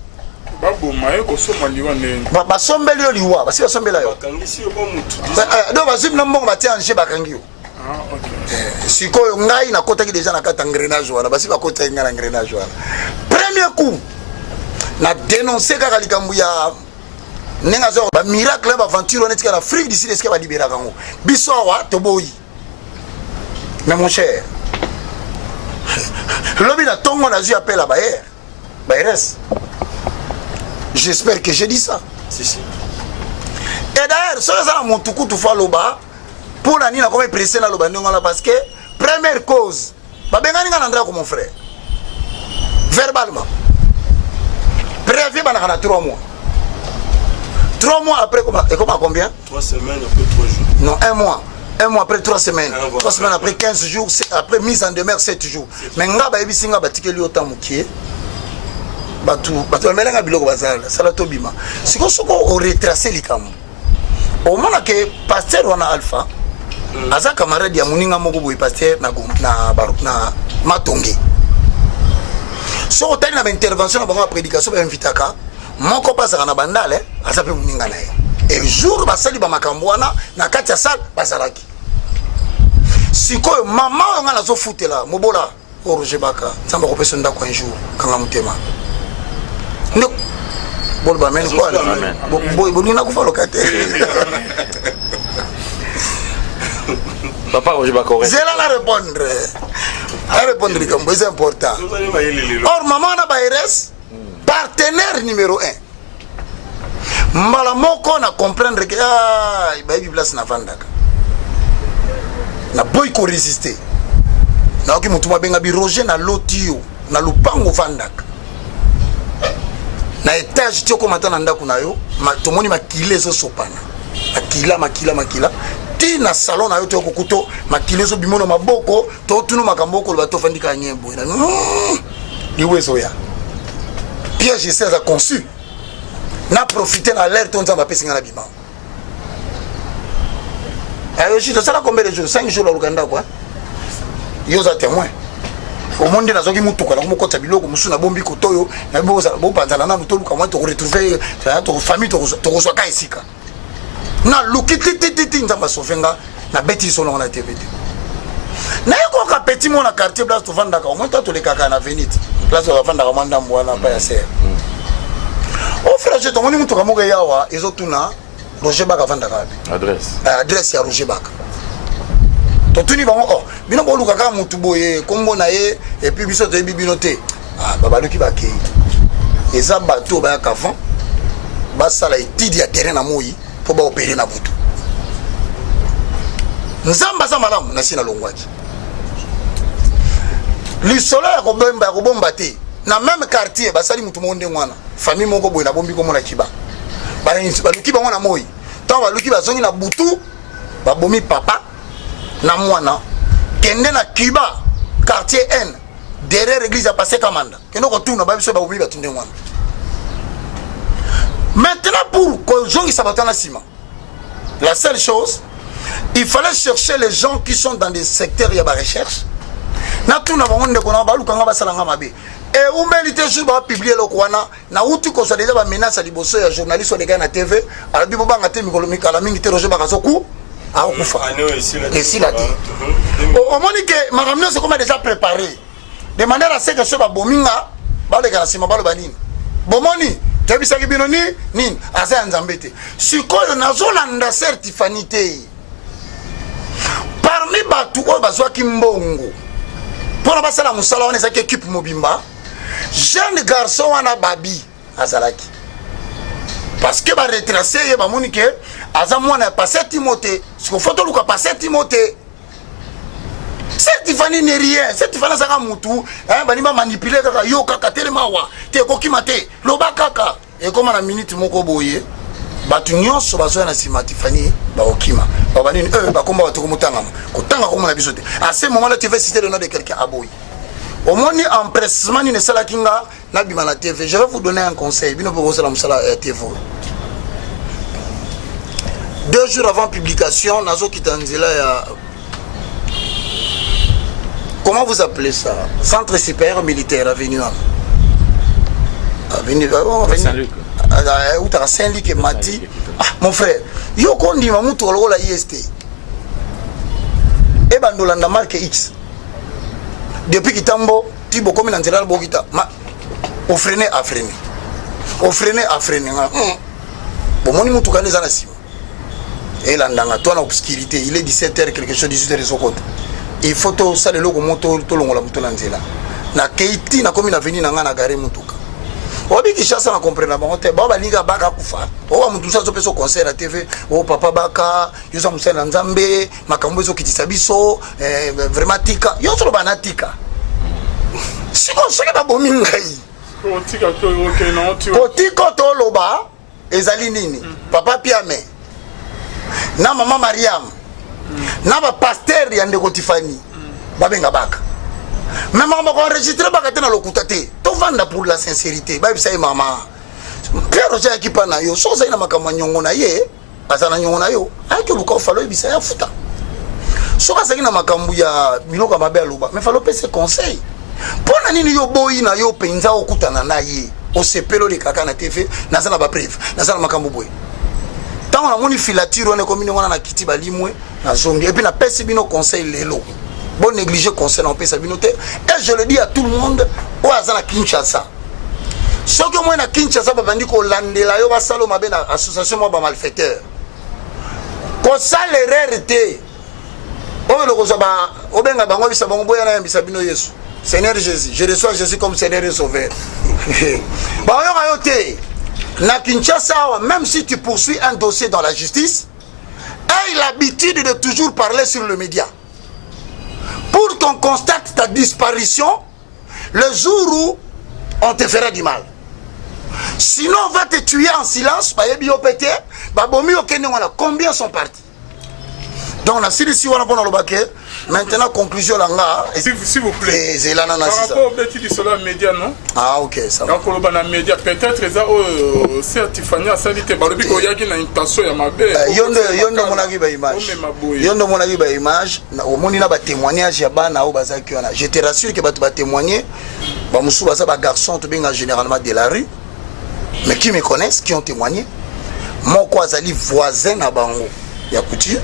basombeli yo liwa basi basombela yo do bazwi na mbongo batia anje bakangi yo sikoyo ngai nakotaki deja na kata engrenage wana basi bakotaki ngai na engrenage wana premier coup na dénoncer kaka likambo ya ndenge azo bamiracle ya baventure wana etika na afrique du sud esike baliberaka yango biso awa toboyi mais mon cher lobi na ntongo nazwi appel à baers j'espère que j'ai dit ça et d'ailleurs soki aza na motukutu fa loba mpo na nini nakoma pressé na loba ndenge wana parce que première cause babengani nga na ndako mon frère verbalement préavis banaka na 3 mois 3 mois après et comment combien 3 semaines après 3 jours non 1 mois 1 mois après 3 semaines 3 semaines après 15 jours après mise en demeure 7 jours mais nga bayebisi nga batikeli yo temps mokie bato bamelenga biloko bazala sala tobima siko soko o retracer likambo omona ke pasteur wana alpha aza camarade ya moninga moko boye pasteur na matonge so otali na intervention na bango prédication ba invitaka moko pasaka na bandale aza pe moninga na ye et jour basali ba makambo wana na kati ya salle bazalaki sikoyo mama oyo nga nazofutela mobola o Roger Baka nzambe akopesa ndako un jour kanga motema ndo bolba men quoi bolina kufa lokate Papa Roger Baka c'est là la répondre comme c'est important or maman na baires partenaire numéro 1 mbala moko na comprendre que bayebi place na vandaka na boy ko résister na oki mutu mabenga bi Roger na lotio na lupango vandaka na étage tioko matana ndako na yo tomoni makile zo sopana makila ti na salon na yo to kokuto makile zo bimono maboko to tunu makamboko lo bato fandika nyembo na liwezo ya piège c'est ça conçu na profiter na l'air ton nzamba pesinga na bima ayo chito sala combien de jours 5 jours la lukanda quoi yo za témoin au monde na zoki mutuka na kumokota biloko musuna bombi kotoyo na boza bo panzana na muto luka mwa to retrouver to famille to kozwa ka esika na lukiti nzamba sofenga na beti solo na TVT na yoko ka petit mo na quartier place to vandaka au moins to le kaka na venite place to vandaka manda mbwana pa ya ser o frère je tomoni mutuka moko yawa ezotuna Roger Baka vandaka adresse ya Roger Baka totuni bango oh bino boluka ka mutu boye kombo na ye et puis biso to bibino te babaluki bakei eza bato ba kafan basala etidi ya terrain na moyi po ba opérer na butu nzamba za malamu na sina longwaki lisolo ya kobomba te na même quartier basali mutu monde mwana famille moko boye na bombi ko mona kiba baluki bango na moyi tant baluki bazongi na butu babomi papa na mwana kende na Cuba quartier N derrière l'église a passé Kamanda kendo ko tuna ba biso ba obi batunde mwana maintenant pour que jongi sabatana sima la seule chose il fallait chercher les gens qui sont dans des secteurs ya ba recherche na tuna ba ngonde ko na ba lukanga ba salanga mabe et ou mérite jour ba publier le kwana na uti ko so déjà ba menace liboso ya journaliste o lega na TV ala bi bobanga te mikolo mikala mingi te Roger Baka soku a okufa et si la dit au monique maramno c'est comme déjà préparé de manière à ce que ce ba bominga ba le kana sima ba le banini bomoni tabisa ki binoni nini asa nzambete sikoyo nazolanda certifanité parmi batu o bazwa ki mbongo pona basala musala wana ezaki équipe mobimba jeune garçon wana babi azalaki parce que ba retracer ye ba monique aza mwana passé Timothée ce qu'il faut tout le passer Timothée certifié n'est rien certifié ça mutu hein bani ba manipuler kaka yo kaka telema wa te kokima te loba kaka et comme na minute moko boye batu nyonso bazo na simatifani ba okima ba bani ba komba batu komutanga kotanga ko mona biso te à ce moment là tu veux citer le nom de quelqu'un aboyi au moins ni empressement ni sala kinga na bima na TV je vais vous donner un conseil bino pour sala musala TV 2 jours avant publication nazo kitanzela comment vous appelez ça? Centre supérieur militaire, avenue Saint-Luc. Ou Saint-Luc et Mati. Ah, mon frère, yo kondi mamutu olola IST. Et bandolanda marque X. Depuis Kitambo, Tibo comme dans Général Bogita, au freiner à freiner. Au freiner à freiner. Bon, mon mutu kane za na sima. Et là, dans la obscurité, il est 17h, quelque chose, 18h de son côté. Il faut que ça, le logo moto, tout le monde la moto. Na Keiti, na comme na venu na ngana gare mutuka. Obi Kishasa na comprendre ba hote ba linga baka kufa. O mutu sa zo peso concert à TV, o papa baka, yo sa musena nzambe, makambo zo kitisa biso, vraiment tika. Yo so bana tika. Siko seke ba bomi ngai. O tika to OK non tu. O tika to loba ezali nini? Papa Piame. Na mama Mariam. Na ba pasteur ya ndeko Tifani. Babenga baka. Mais maman va enregistrer bakate na lokuta te. To vanda pour la sincérité. Ba bisa maman. Père Roger qui pana yo so za ina makama nyongo na ye. Azana nyongo na yo. Ake luka falo bisa ya futa. So ka sa ina makambu ya biloko mabe aluba. Mais falo pese conseil. Pona nini yo boyi na yo penza okutana na ye. O sepelo de kaka na TV na za na ba preuve. Na za na makambu boy. Tant on a moni filature on est comme on a kiti balimwe na zongi et puis na pese bino conseil lelo. Bon négliger conseil en pese binote et je le dis à tout le monde au azana Kinshasa. Ce que moi na Kinshasa ba bandi ko landela yo ba salo mabe na association mo ba malfaiteur. Ko sale rarité. O le ko ba obenga bango bisa bango boya na bisa bino Yesu. Seigneur Jésus, je reçois Jésus comme Seigneur et Sauveur. Ba yo ayote. Na Kinshasa, même si tu poursuis un dossier dans la justice, aie l'habitude de toujours parler sur le média. Pour qu'on constate ta disparition le jour où on te fera du mal. Sinon, on va te tuer en silence. Combien sont partis? Donc, on a si on a bon le maintenant, conclusion là. S'il vous plaît. Par rapport au petit du média, non? Ah, ok, ça va. Donc, on a média. Peut-être que ça, certifié à Salité, Balobi, il y a une intention à ma belle. Yondo mon avis, image. Yondo mon avis, image. Au moins, il y a des témoignages. Je te rassure que tu vas témoigner. Bamoussou, ça, les garçons, généralement de la rue. Mais qui me connaissent, qui ont témoigné. Mon Kwazali voisin à Bango. Il y a couture.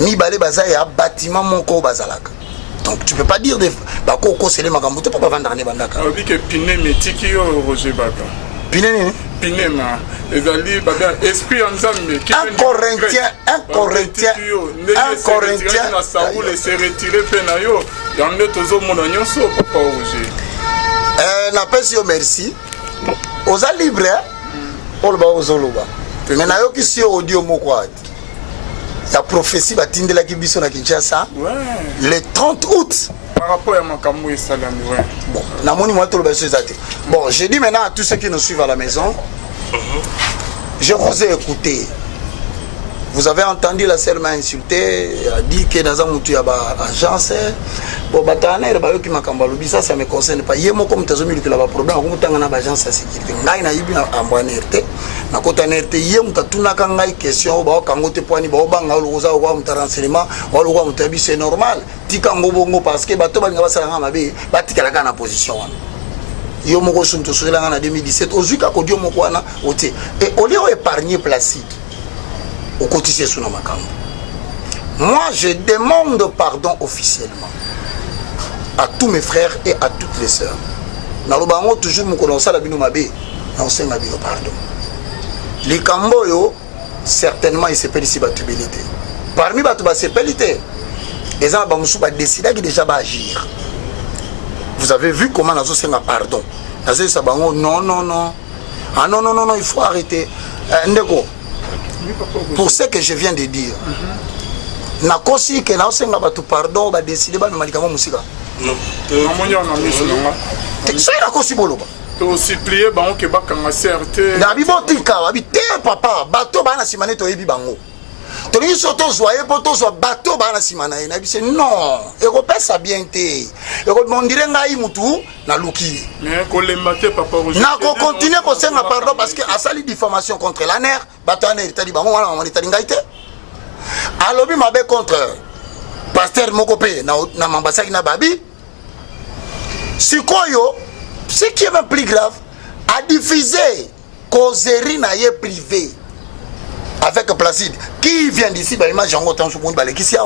Ni balé baza ya bâtiment mon ko bazalaka. Donc tu peux pas dire de bako ko c'est les makambo tu peux pas vendre ne bandaka. On dit que Piné metiki yo Roger Baka. Piné ni? Piné ma ezali baba esprit ensemble qui un corinthien na Saoul et se retirer pena yo dans le tozo mon nyonso papa Roger. Na pesi yo merci. Oza libre pour ba ozoloba. Mais na yo ki si audio moko ati. La prophétie va tindre la Kibiso na Kinshasa le 30 août. Par rapport à Makamou et Salam, bon, bon, je dis maintenant à tous ceux qui nous suivent à la maison, je vous ai écouté. Vous avez entendu la sœur m'a insulté, a dit que dans un moutou il y a une agence. Bon, ça, ça me concerne pas. Yémo comme tu as mis le problème, on a une agence de sécurité. On a une RT. Na kota NRT yémo tu as une question, quand tu poignes, renseignement, c'est normal. Tu as parce que tu as une position. Yo moko sunto sula en 2017 ozuka ko dio moko wana ote et au lieu d'épargner Placide au quotidien sous nos makambo. Moi je demande pardon officiellement à tous mes frères et à toutes les sœurs. Na lobango toujours mon connaissant la bino mabe na osenga bino pardon. Les kamboyo certainement il s'appelle ici batubélité. Parmi batu ba sepelité les gens ba musu ba décider qui déjà va agir. Vous avez vu comment Nazo Senga pardon. Nazo Sabango, non, non, non. Ah non, non, non, non, il faut arrêter. Ndeko, pour ce que je viens de dire, Nakosi que Nazo Senga va tout pardon, va décider, va me malikamo musika. Non. Ça y est, Nakosi Boloba. Tu aussi plié, bah on que bas quand certes. Nabi botika, habité papa, bateau bana simane to ebi bango. Tony soto zoye poto so bateau bana simana na bise non européen ça bien té on dirait ngai mutu na luki mais ko lemate papa na ko continuer ko senga pardon parce que asali diffamation contre la nerf bateau na itali bango wana on itali ngai té alobi mabe contre pasteur moko pe na mambasaki na babi Sikoyo, ce qui est même plus grave, a diffusé causerie naie privée avec Placide. Qui vient d'ici, bah image en autant sur le balai qui s'y a.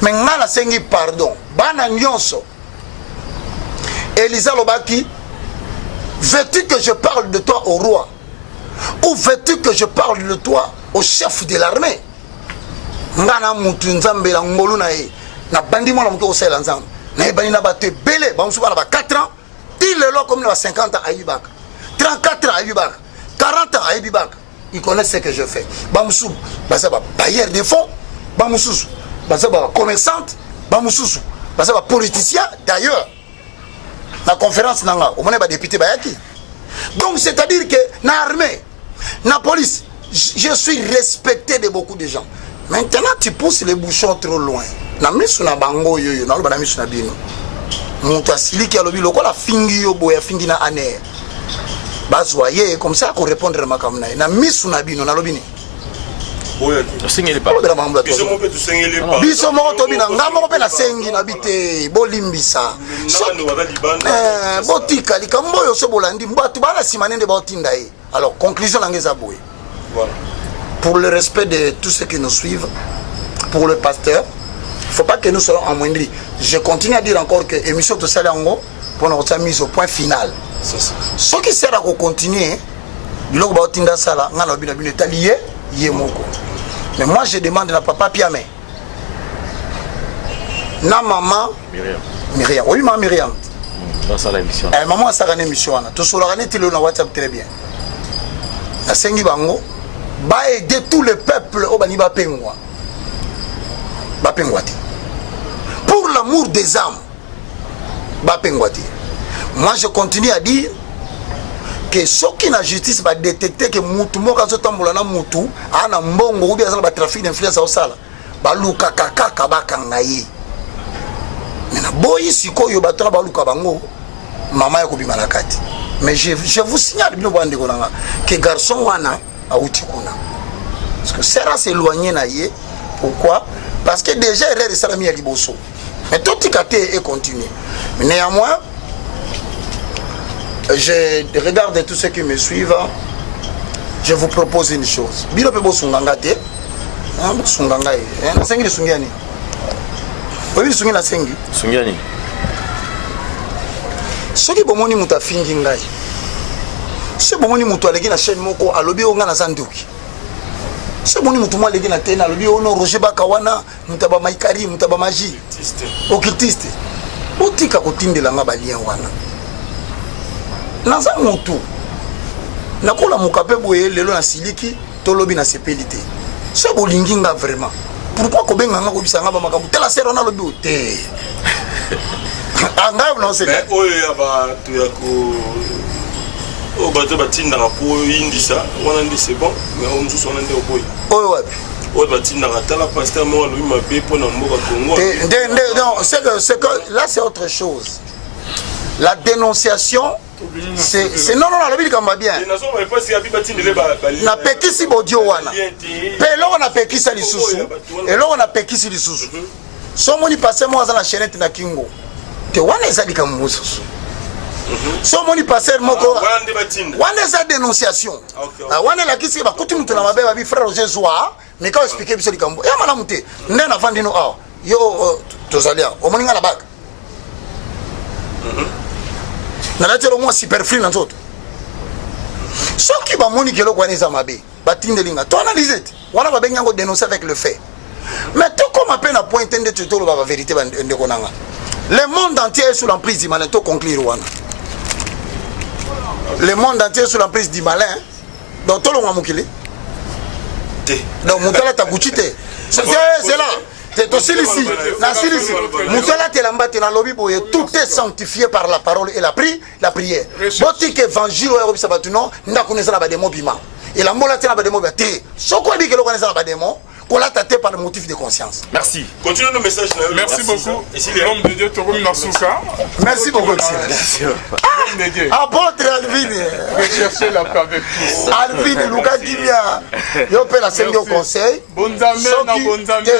Mais ngala sengi pardon, bana nyonso. Elisa Lobaki, veux-tu que je parle de toi au roi? Ou veux-tu que je parle de toi au chef de l'armée? Ngana mutu nzambe la ngolu na e na bandi mo la mutu osela nzambe na e bani na bate belé ba musuba na ba 4 ans il le lo comme na 50 ans à Ibaka 34 ans à Ibaka 40 ans à Ibaka il connaît ce que je fais ba musuba ba ça ba bailleur de fonds ba mususu ba ça ba commerçante ba mususu ba ça ba politicien d'ailleurs la conférence nanga au mona ba député ba yaki donc c'est-à-dire que na armée na police je suis respecté de beaucoup de gens. Maintenant, tu pousses les bouchons trop loin. Na misu na bango yoyo, na loba na misu na bino. Mutu asili ki alobi loko la fingi yo boya fingi na ane. Bazwaye comme ça qu'on répondre à ma kamna. Na misu na bino na lobi ni. Boya ki. Singeli pa. Biso mo pe tu singeli pa. Biso mo to bina ngamo pe na sengi na bite bolimbisa. Botika likambo yo so bolandi mbatu bana simanende botinda e. Alors conclusion langeza boye. Voilà. Pour le respect de tous ceux qui nous suivent, pour le pasteur, il ne faut pas que nous soyons amoindris. Je continue à dire encore que l'émission de Salango, pour notre mise au point final. Ce qui sert à continuer, mais moi je demande à papa Piamé, na maman Myriam. Oui, maman Myriam. Maman a sa émission. Tout sur la net, il WhatsApp très bien. La Sengi Bango. Va aider tout le peuple au Bani Bapengwa. Bapengwati. Pour l'amour des âmes. Bapengwati. Moi je continue à dire que ceux qui na justice va détecter que mutu moka zo tambola na mutu ana mbongo ou bien ça ba trafic d'influence au sala. Ba luka kaka bakanga ye. Mais na boyi sikoyo batona ba luka bango mama ya kobima na kati. Mais je vous signale bino bande kolanga que garçon wana parce que Serra s'éloigner naïe. Pourquoi? Parce que déjà il est salami à Liboso. Mais tout est continué. Mais néanmoins, je regarde tous ceux qui me suivent. Je vous propose une chose. Bilo pebo sunganga te. Sunganga e. Na sengi de sungiani. Obi sungi na sengi. Sungiani. Soki bomoni mutafingi ngai. C'est bon ni mutu aleki na chaîne moko alobi onga na sanduki. C'est bon ni mutu mo aleki na tena alobi ono Roger Bakawana mutaba maikari mutaba magie. Occultiste. Botika kotindela nga balien wana. Naza mutu. Nakola mukape boye lelo na siliki tolobi na sepelité. C'est bolingi nga vraiment. Pourquoi ko benga nga ko bisanga ba makambu tela sero na lobi ote. Anga non c'est. Mais oya ba tu yako oh bato batinda pour indisa wana ndi c'est bon mais on nous on ande oboy oh ouais oh batinda tala pasteur moi lui m'a payé pour n'amboka Congo non c'est que là c'est autre chose la dénonciation c'est non la Bible comme bien na pekisi bodio wana pelo na pekisa lisusu et là on a pekisi lisusu somo ni passer moi dans la chaîne na kingo te wana ezali comme mususu. Si on dit passer moko wana sa dénonciation wana la kisi ba kuti mutu na mabe ba bi frère Roger Zoa mais quand expliquer biso likambo ya mala muté ndena vandino a yo tozalia o moninga la bag na la telo mo super free na nzoto so ki ba moni kelo kwa neza mabe ba tindelinga to analyser wana ba benga ngo dénoncer avec le fait mais tout comme à peine à pointer de tout la vérité ba ndeko nanga le monde entier est sous l'emprise du malin to conclure wana. Le monde entier est sous l'emprise du malin. Donc tout le monde mukili. Donc mutala tabuchite. C'est là. C'est aussi ici. Na ici. Mutala telamba tena lobby boye tout est sanctifié par la parole et la prière. Boti que évangile o sabatuno nda kuneza na bademo bima. Et la mola tena bademo bate. Soko bi ke lo kuneza na bademo. kolata te par le motif de conscience. Merci. Continue le message. Merci beaucoup. L'homme de Dieu, Togomi Masuka. Merci beaucoup. Apôtre Alvin. Recherchez la paix avec tous. Alvin, Luka Kimia. Yo pe la sengi au conseil. Bonzamé, na bonzamé.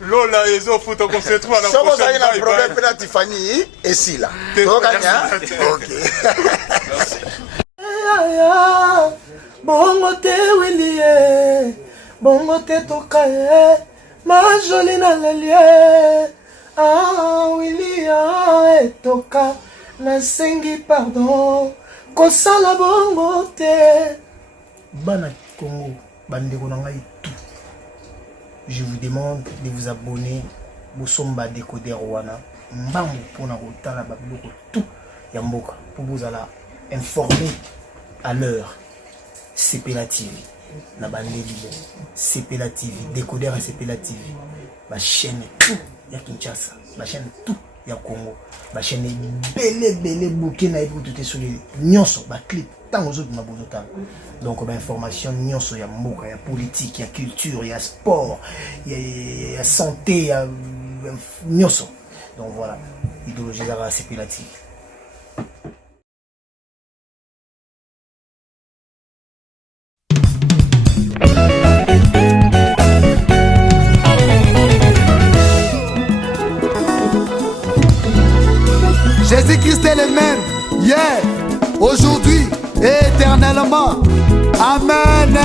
Lola ezo futo qu'on se trouve à la prochaine. prochaine. Si vous avez un problème, peut-être Tiffany et si là. Ok. Merci. Bongo te Willie, bongo te tokaye, ma jolie na lelie. Ah Willie etoka, na sengi pardon, kosala bongo te. Bana Congo, bandeko na ngai tout. Je vous demande de vous abonner au Somba Décodeur wana. Mbambo pona kotala ba biloko tout ya mboka pour vous alla informer à l'heure. CPLA TV, na bandeli CPLA TV, Décodeur et CPLA TV, ma chaîne tout ya Kinshasa, ma chaîne tout ya Congo, ma chaîne belle bouquin na tout est sur les nyonso, ba clip tant aux autres na bozota. Donc ba information nyonso ya mboka, ya politique, ya culture, ya sport, ya santé, ya nyonso. Donc voilà, idéologie à CPLA TV. Jésus-Christ est le même, hier, aujourd'hui et éternellement. Amen.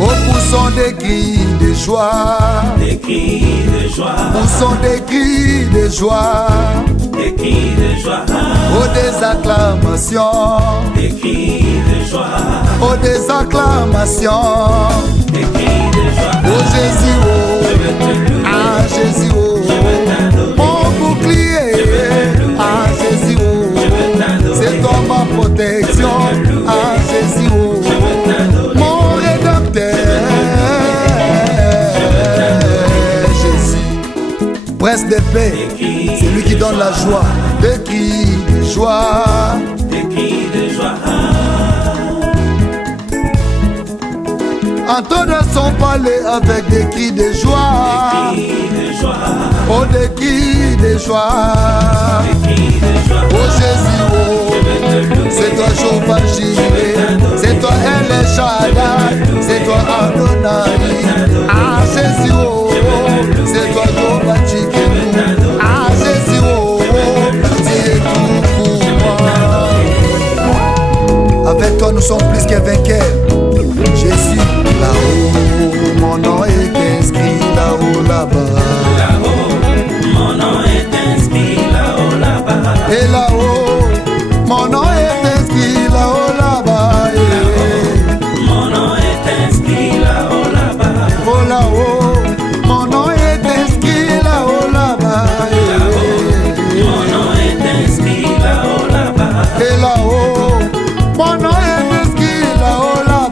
Au poussons des cris de joie, des cris de joie, poussons des cris de joie, des cris de joie, aux des acclamations, des cris de joie, aux des acclamations, des cris de joie. Oh Jésus, oh, ah Jésus, oh, mon bouclier, ah Jésus, oh, c'est toi ma protection, ah Jésus, oh, mon rédempteur, Jésus, prince de paix, c'est lui qui donne la joie, des cris de joie, des cris de joie. Entendre son palais avec des cris de joie, oh des cris de joie, oh Jésus, oh, c'est toi Jehovah Jireh, c'est toi El Shaddai, c'est toi Adonai, ah Jésus, oh, c'est toi Jehovah Tsidkenu, ah Jésus, oh, tu es tout pour moi. Avec toi nous sommes plus que vainqueurs, Jésus. Là-haut, mon nom est inscrit là-haut, là-bas. Là-haut, mon nom est inscrit là-haut, là-bas. Et là-haut, mon nom est inscrit là-haut, là-bas. Mon nom est inscrit là-haut, là-bas. Oh là-haut, mon nom est inscrit là-haut, là-bas. Là-haut, mon nom est inscrit là-haut, là-bas. Et là-haut, mon nom est inscrit là-haut, là-bas.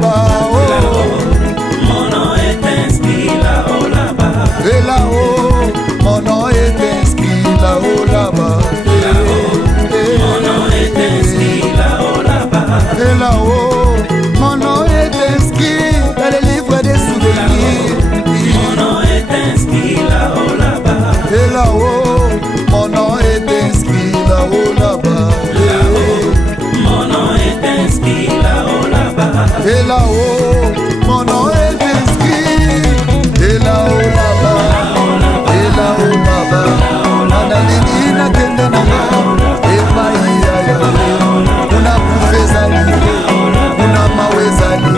Et là-haut, mon nom est inscrit là-haut, là-bas. Mon nom est inscrit là-haut, là-bas. Et là-haut, mon nom est inscrit dans le livre des souvenirs. Mon nom est inscrit là-haut, là-bas. Et là-haut, mon nom est inscrit là-haut, là-bas. Mon nom est inscrit là-haut, là-bas. Et là-haut, mon nom est inscrit. Et là-haut, là-bas. Et là-haut, là-bas. Analini na kende na nga. Eba iya ya. Una kufezali. Una mawezali.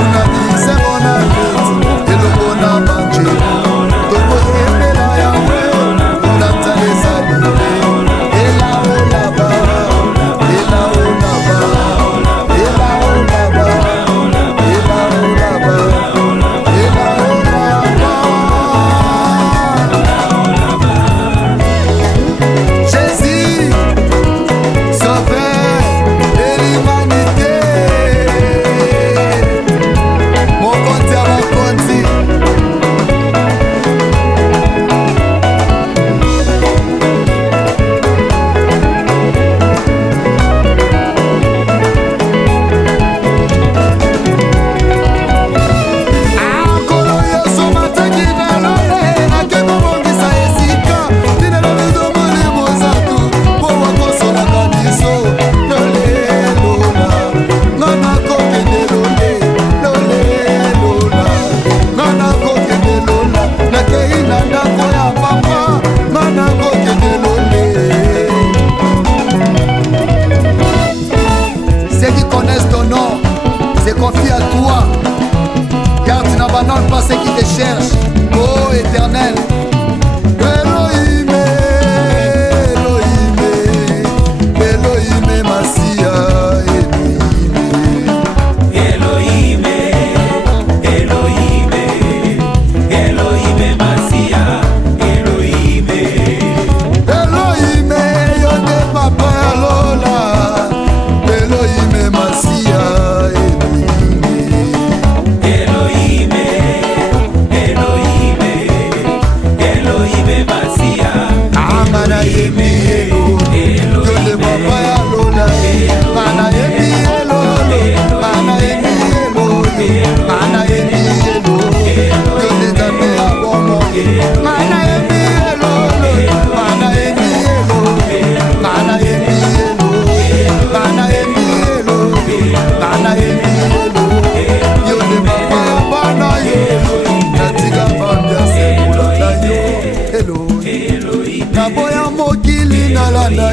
Una kisemo na beti. Eloko na banje. Toko emela ya we. Una talezali. Et là-haut, là-bas. Et là-haut, là-bas. Et là-haut, là-bas.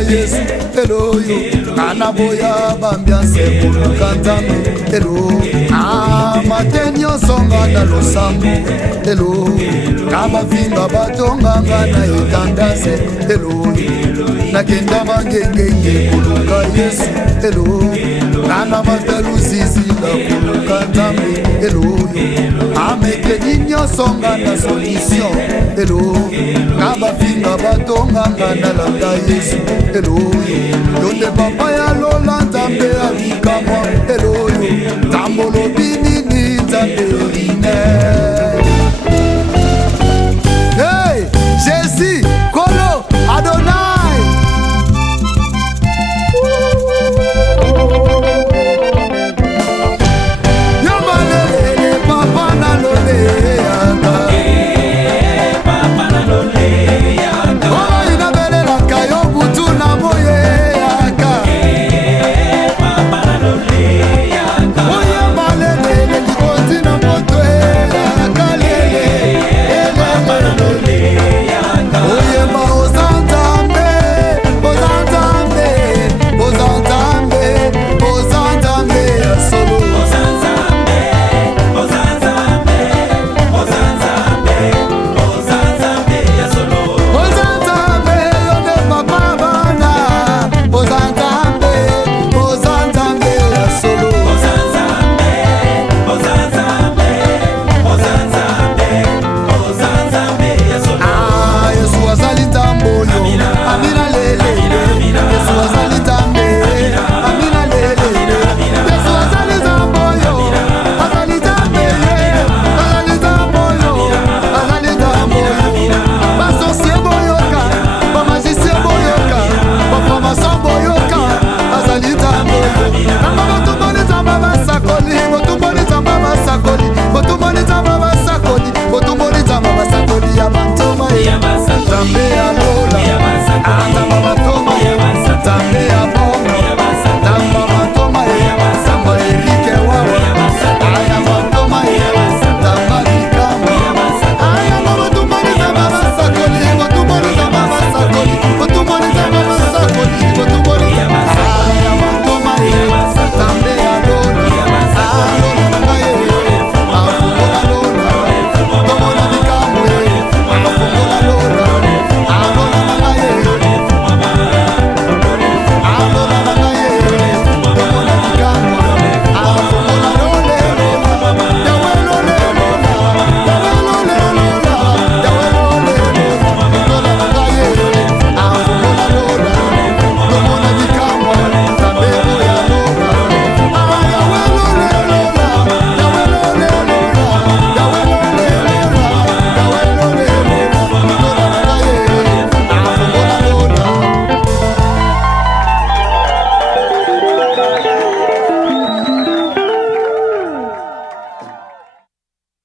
yesu eloyo kana boya bambianse koluka nzambe elo mate nyonso nga na losambo elo na bafinga batonganga na etandase eloyo nakenda mangengenge koluka yesu elo nana mataluziziga koluka nzambe eloyo amekeni nyonso nga na solution elo na bafinga batonganga na landa yesu eloyo yonde papa ya lo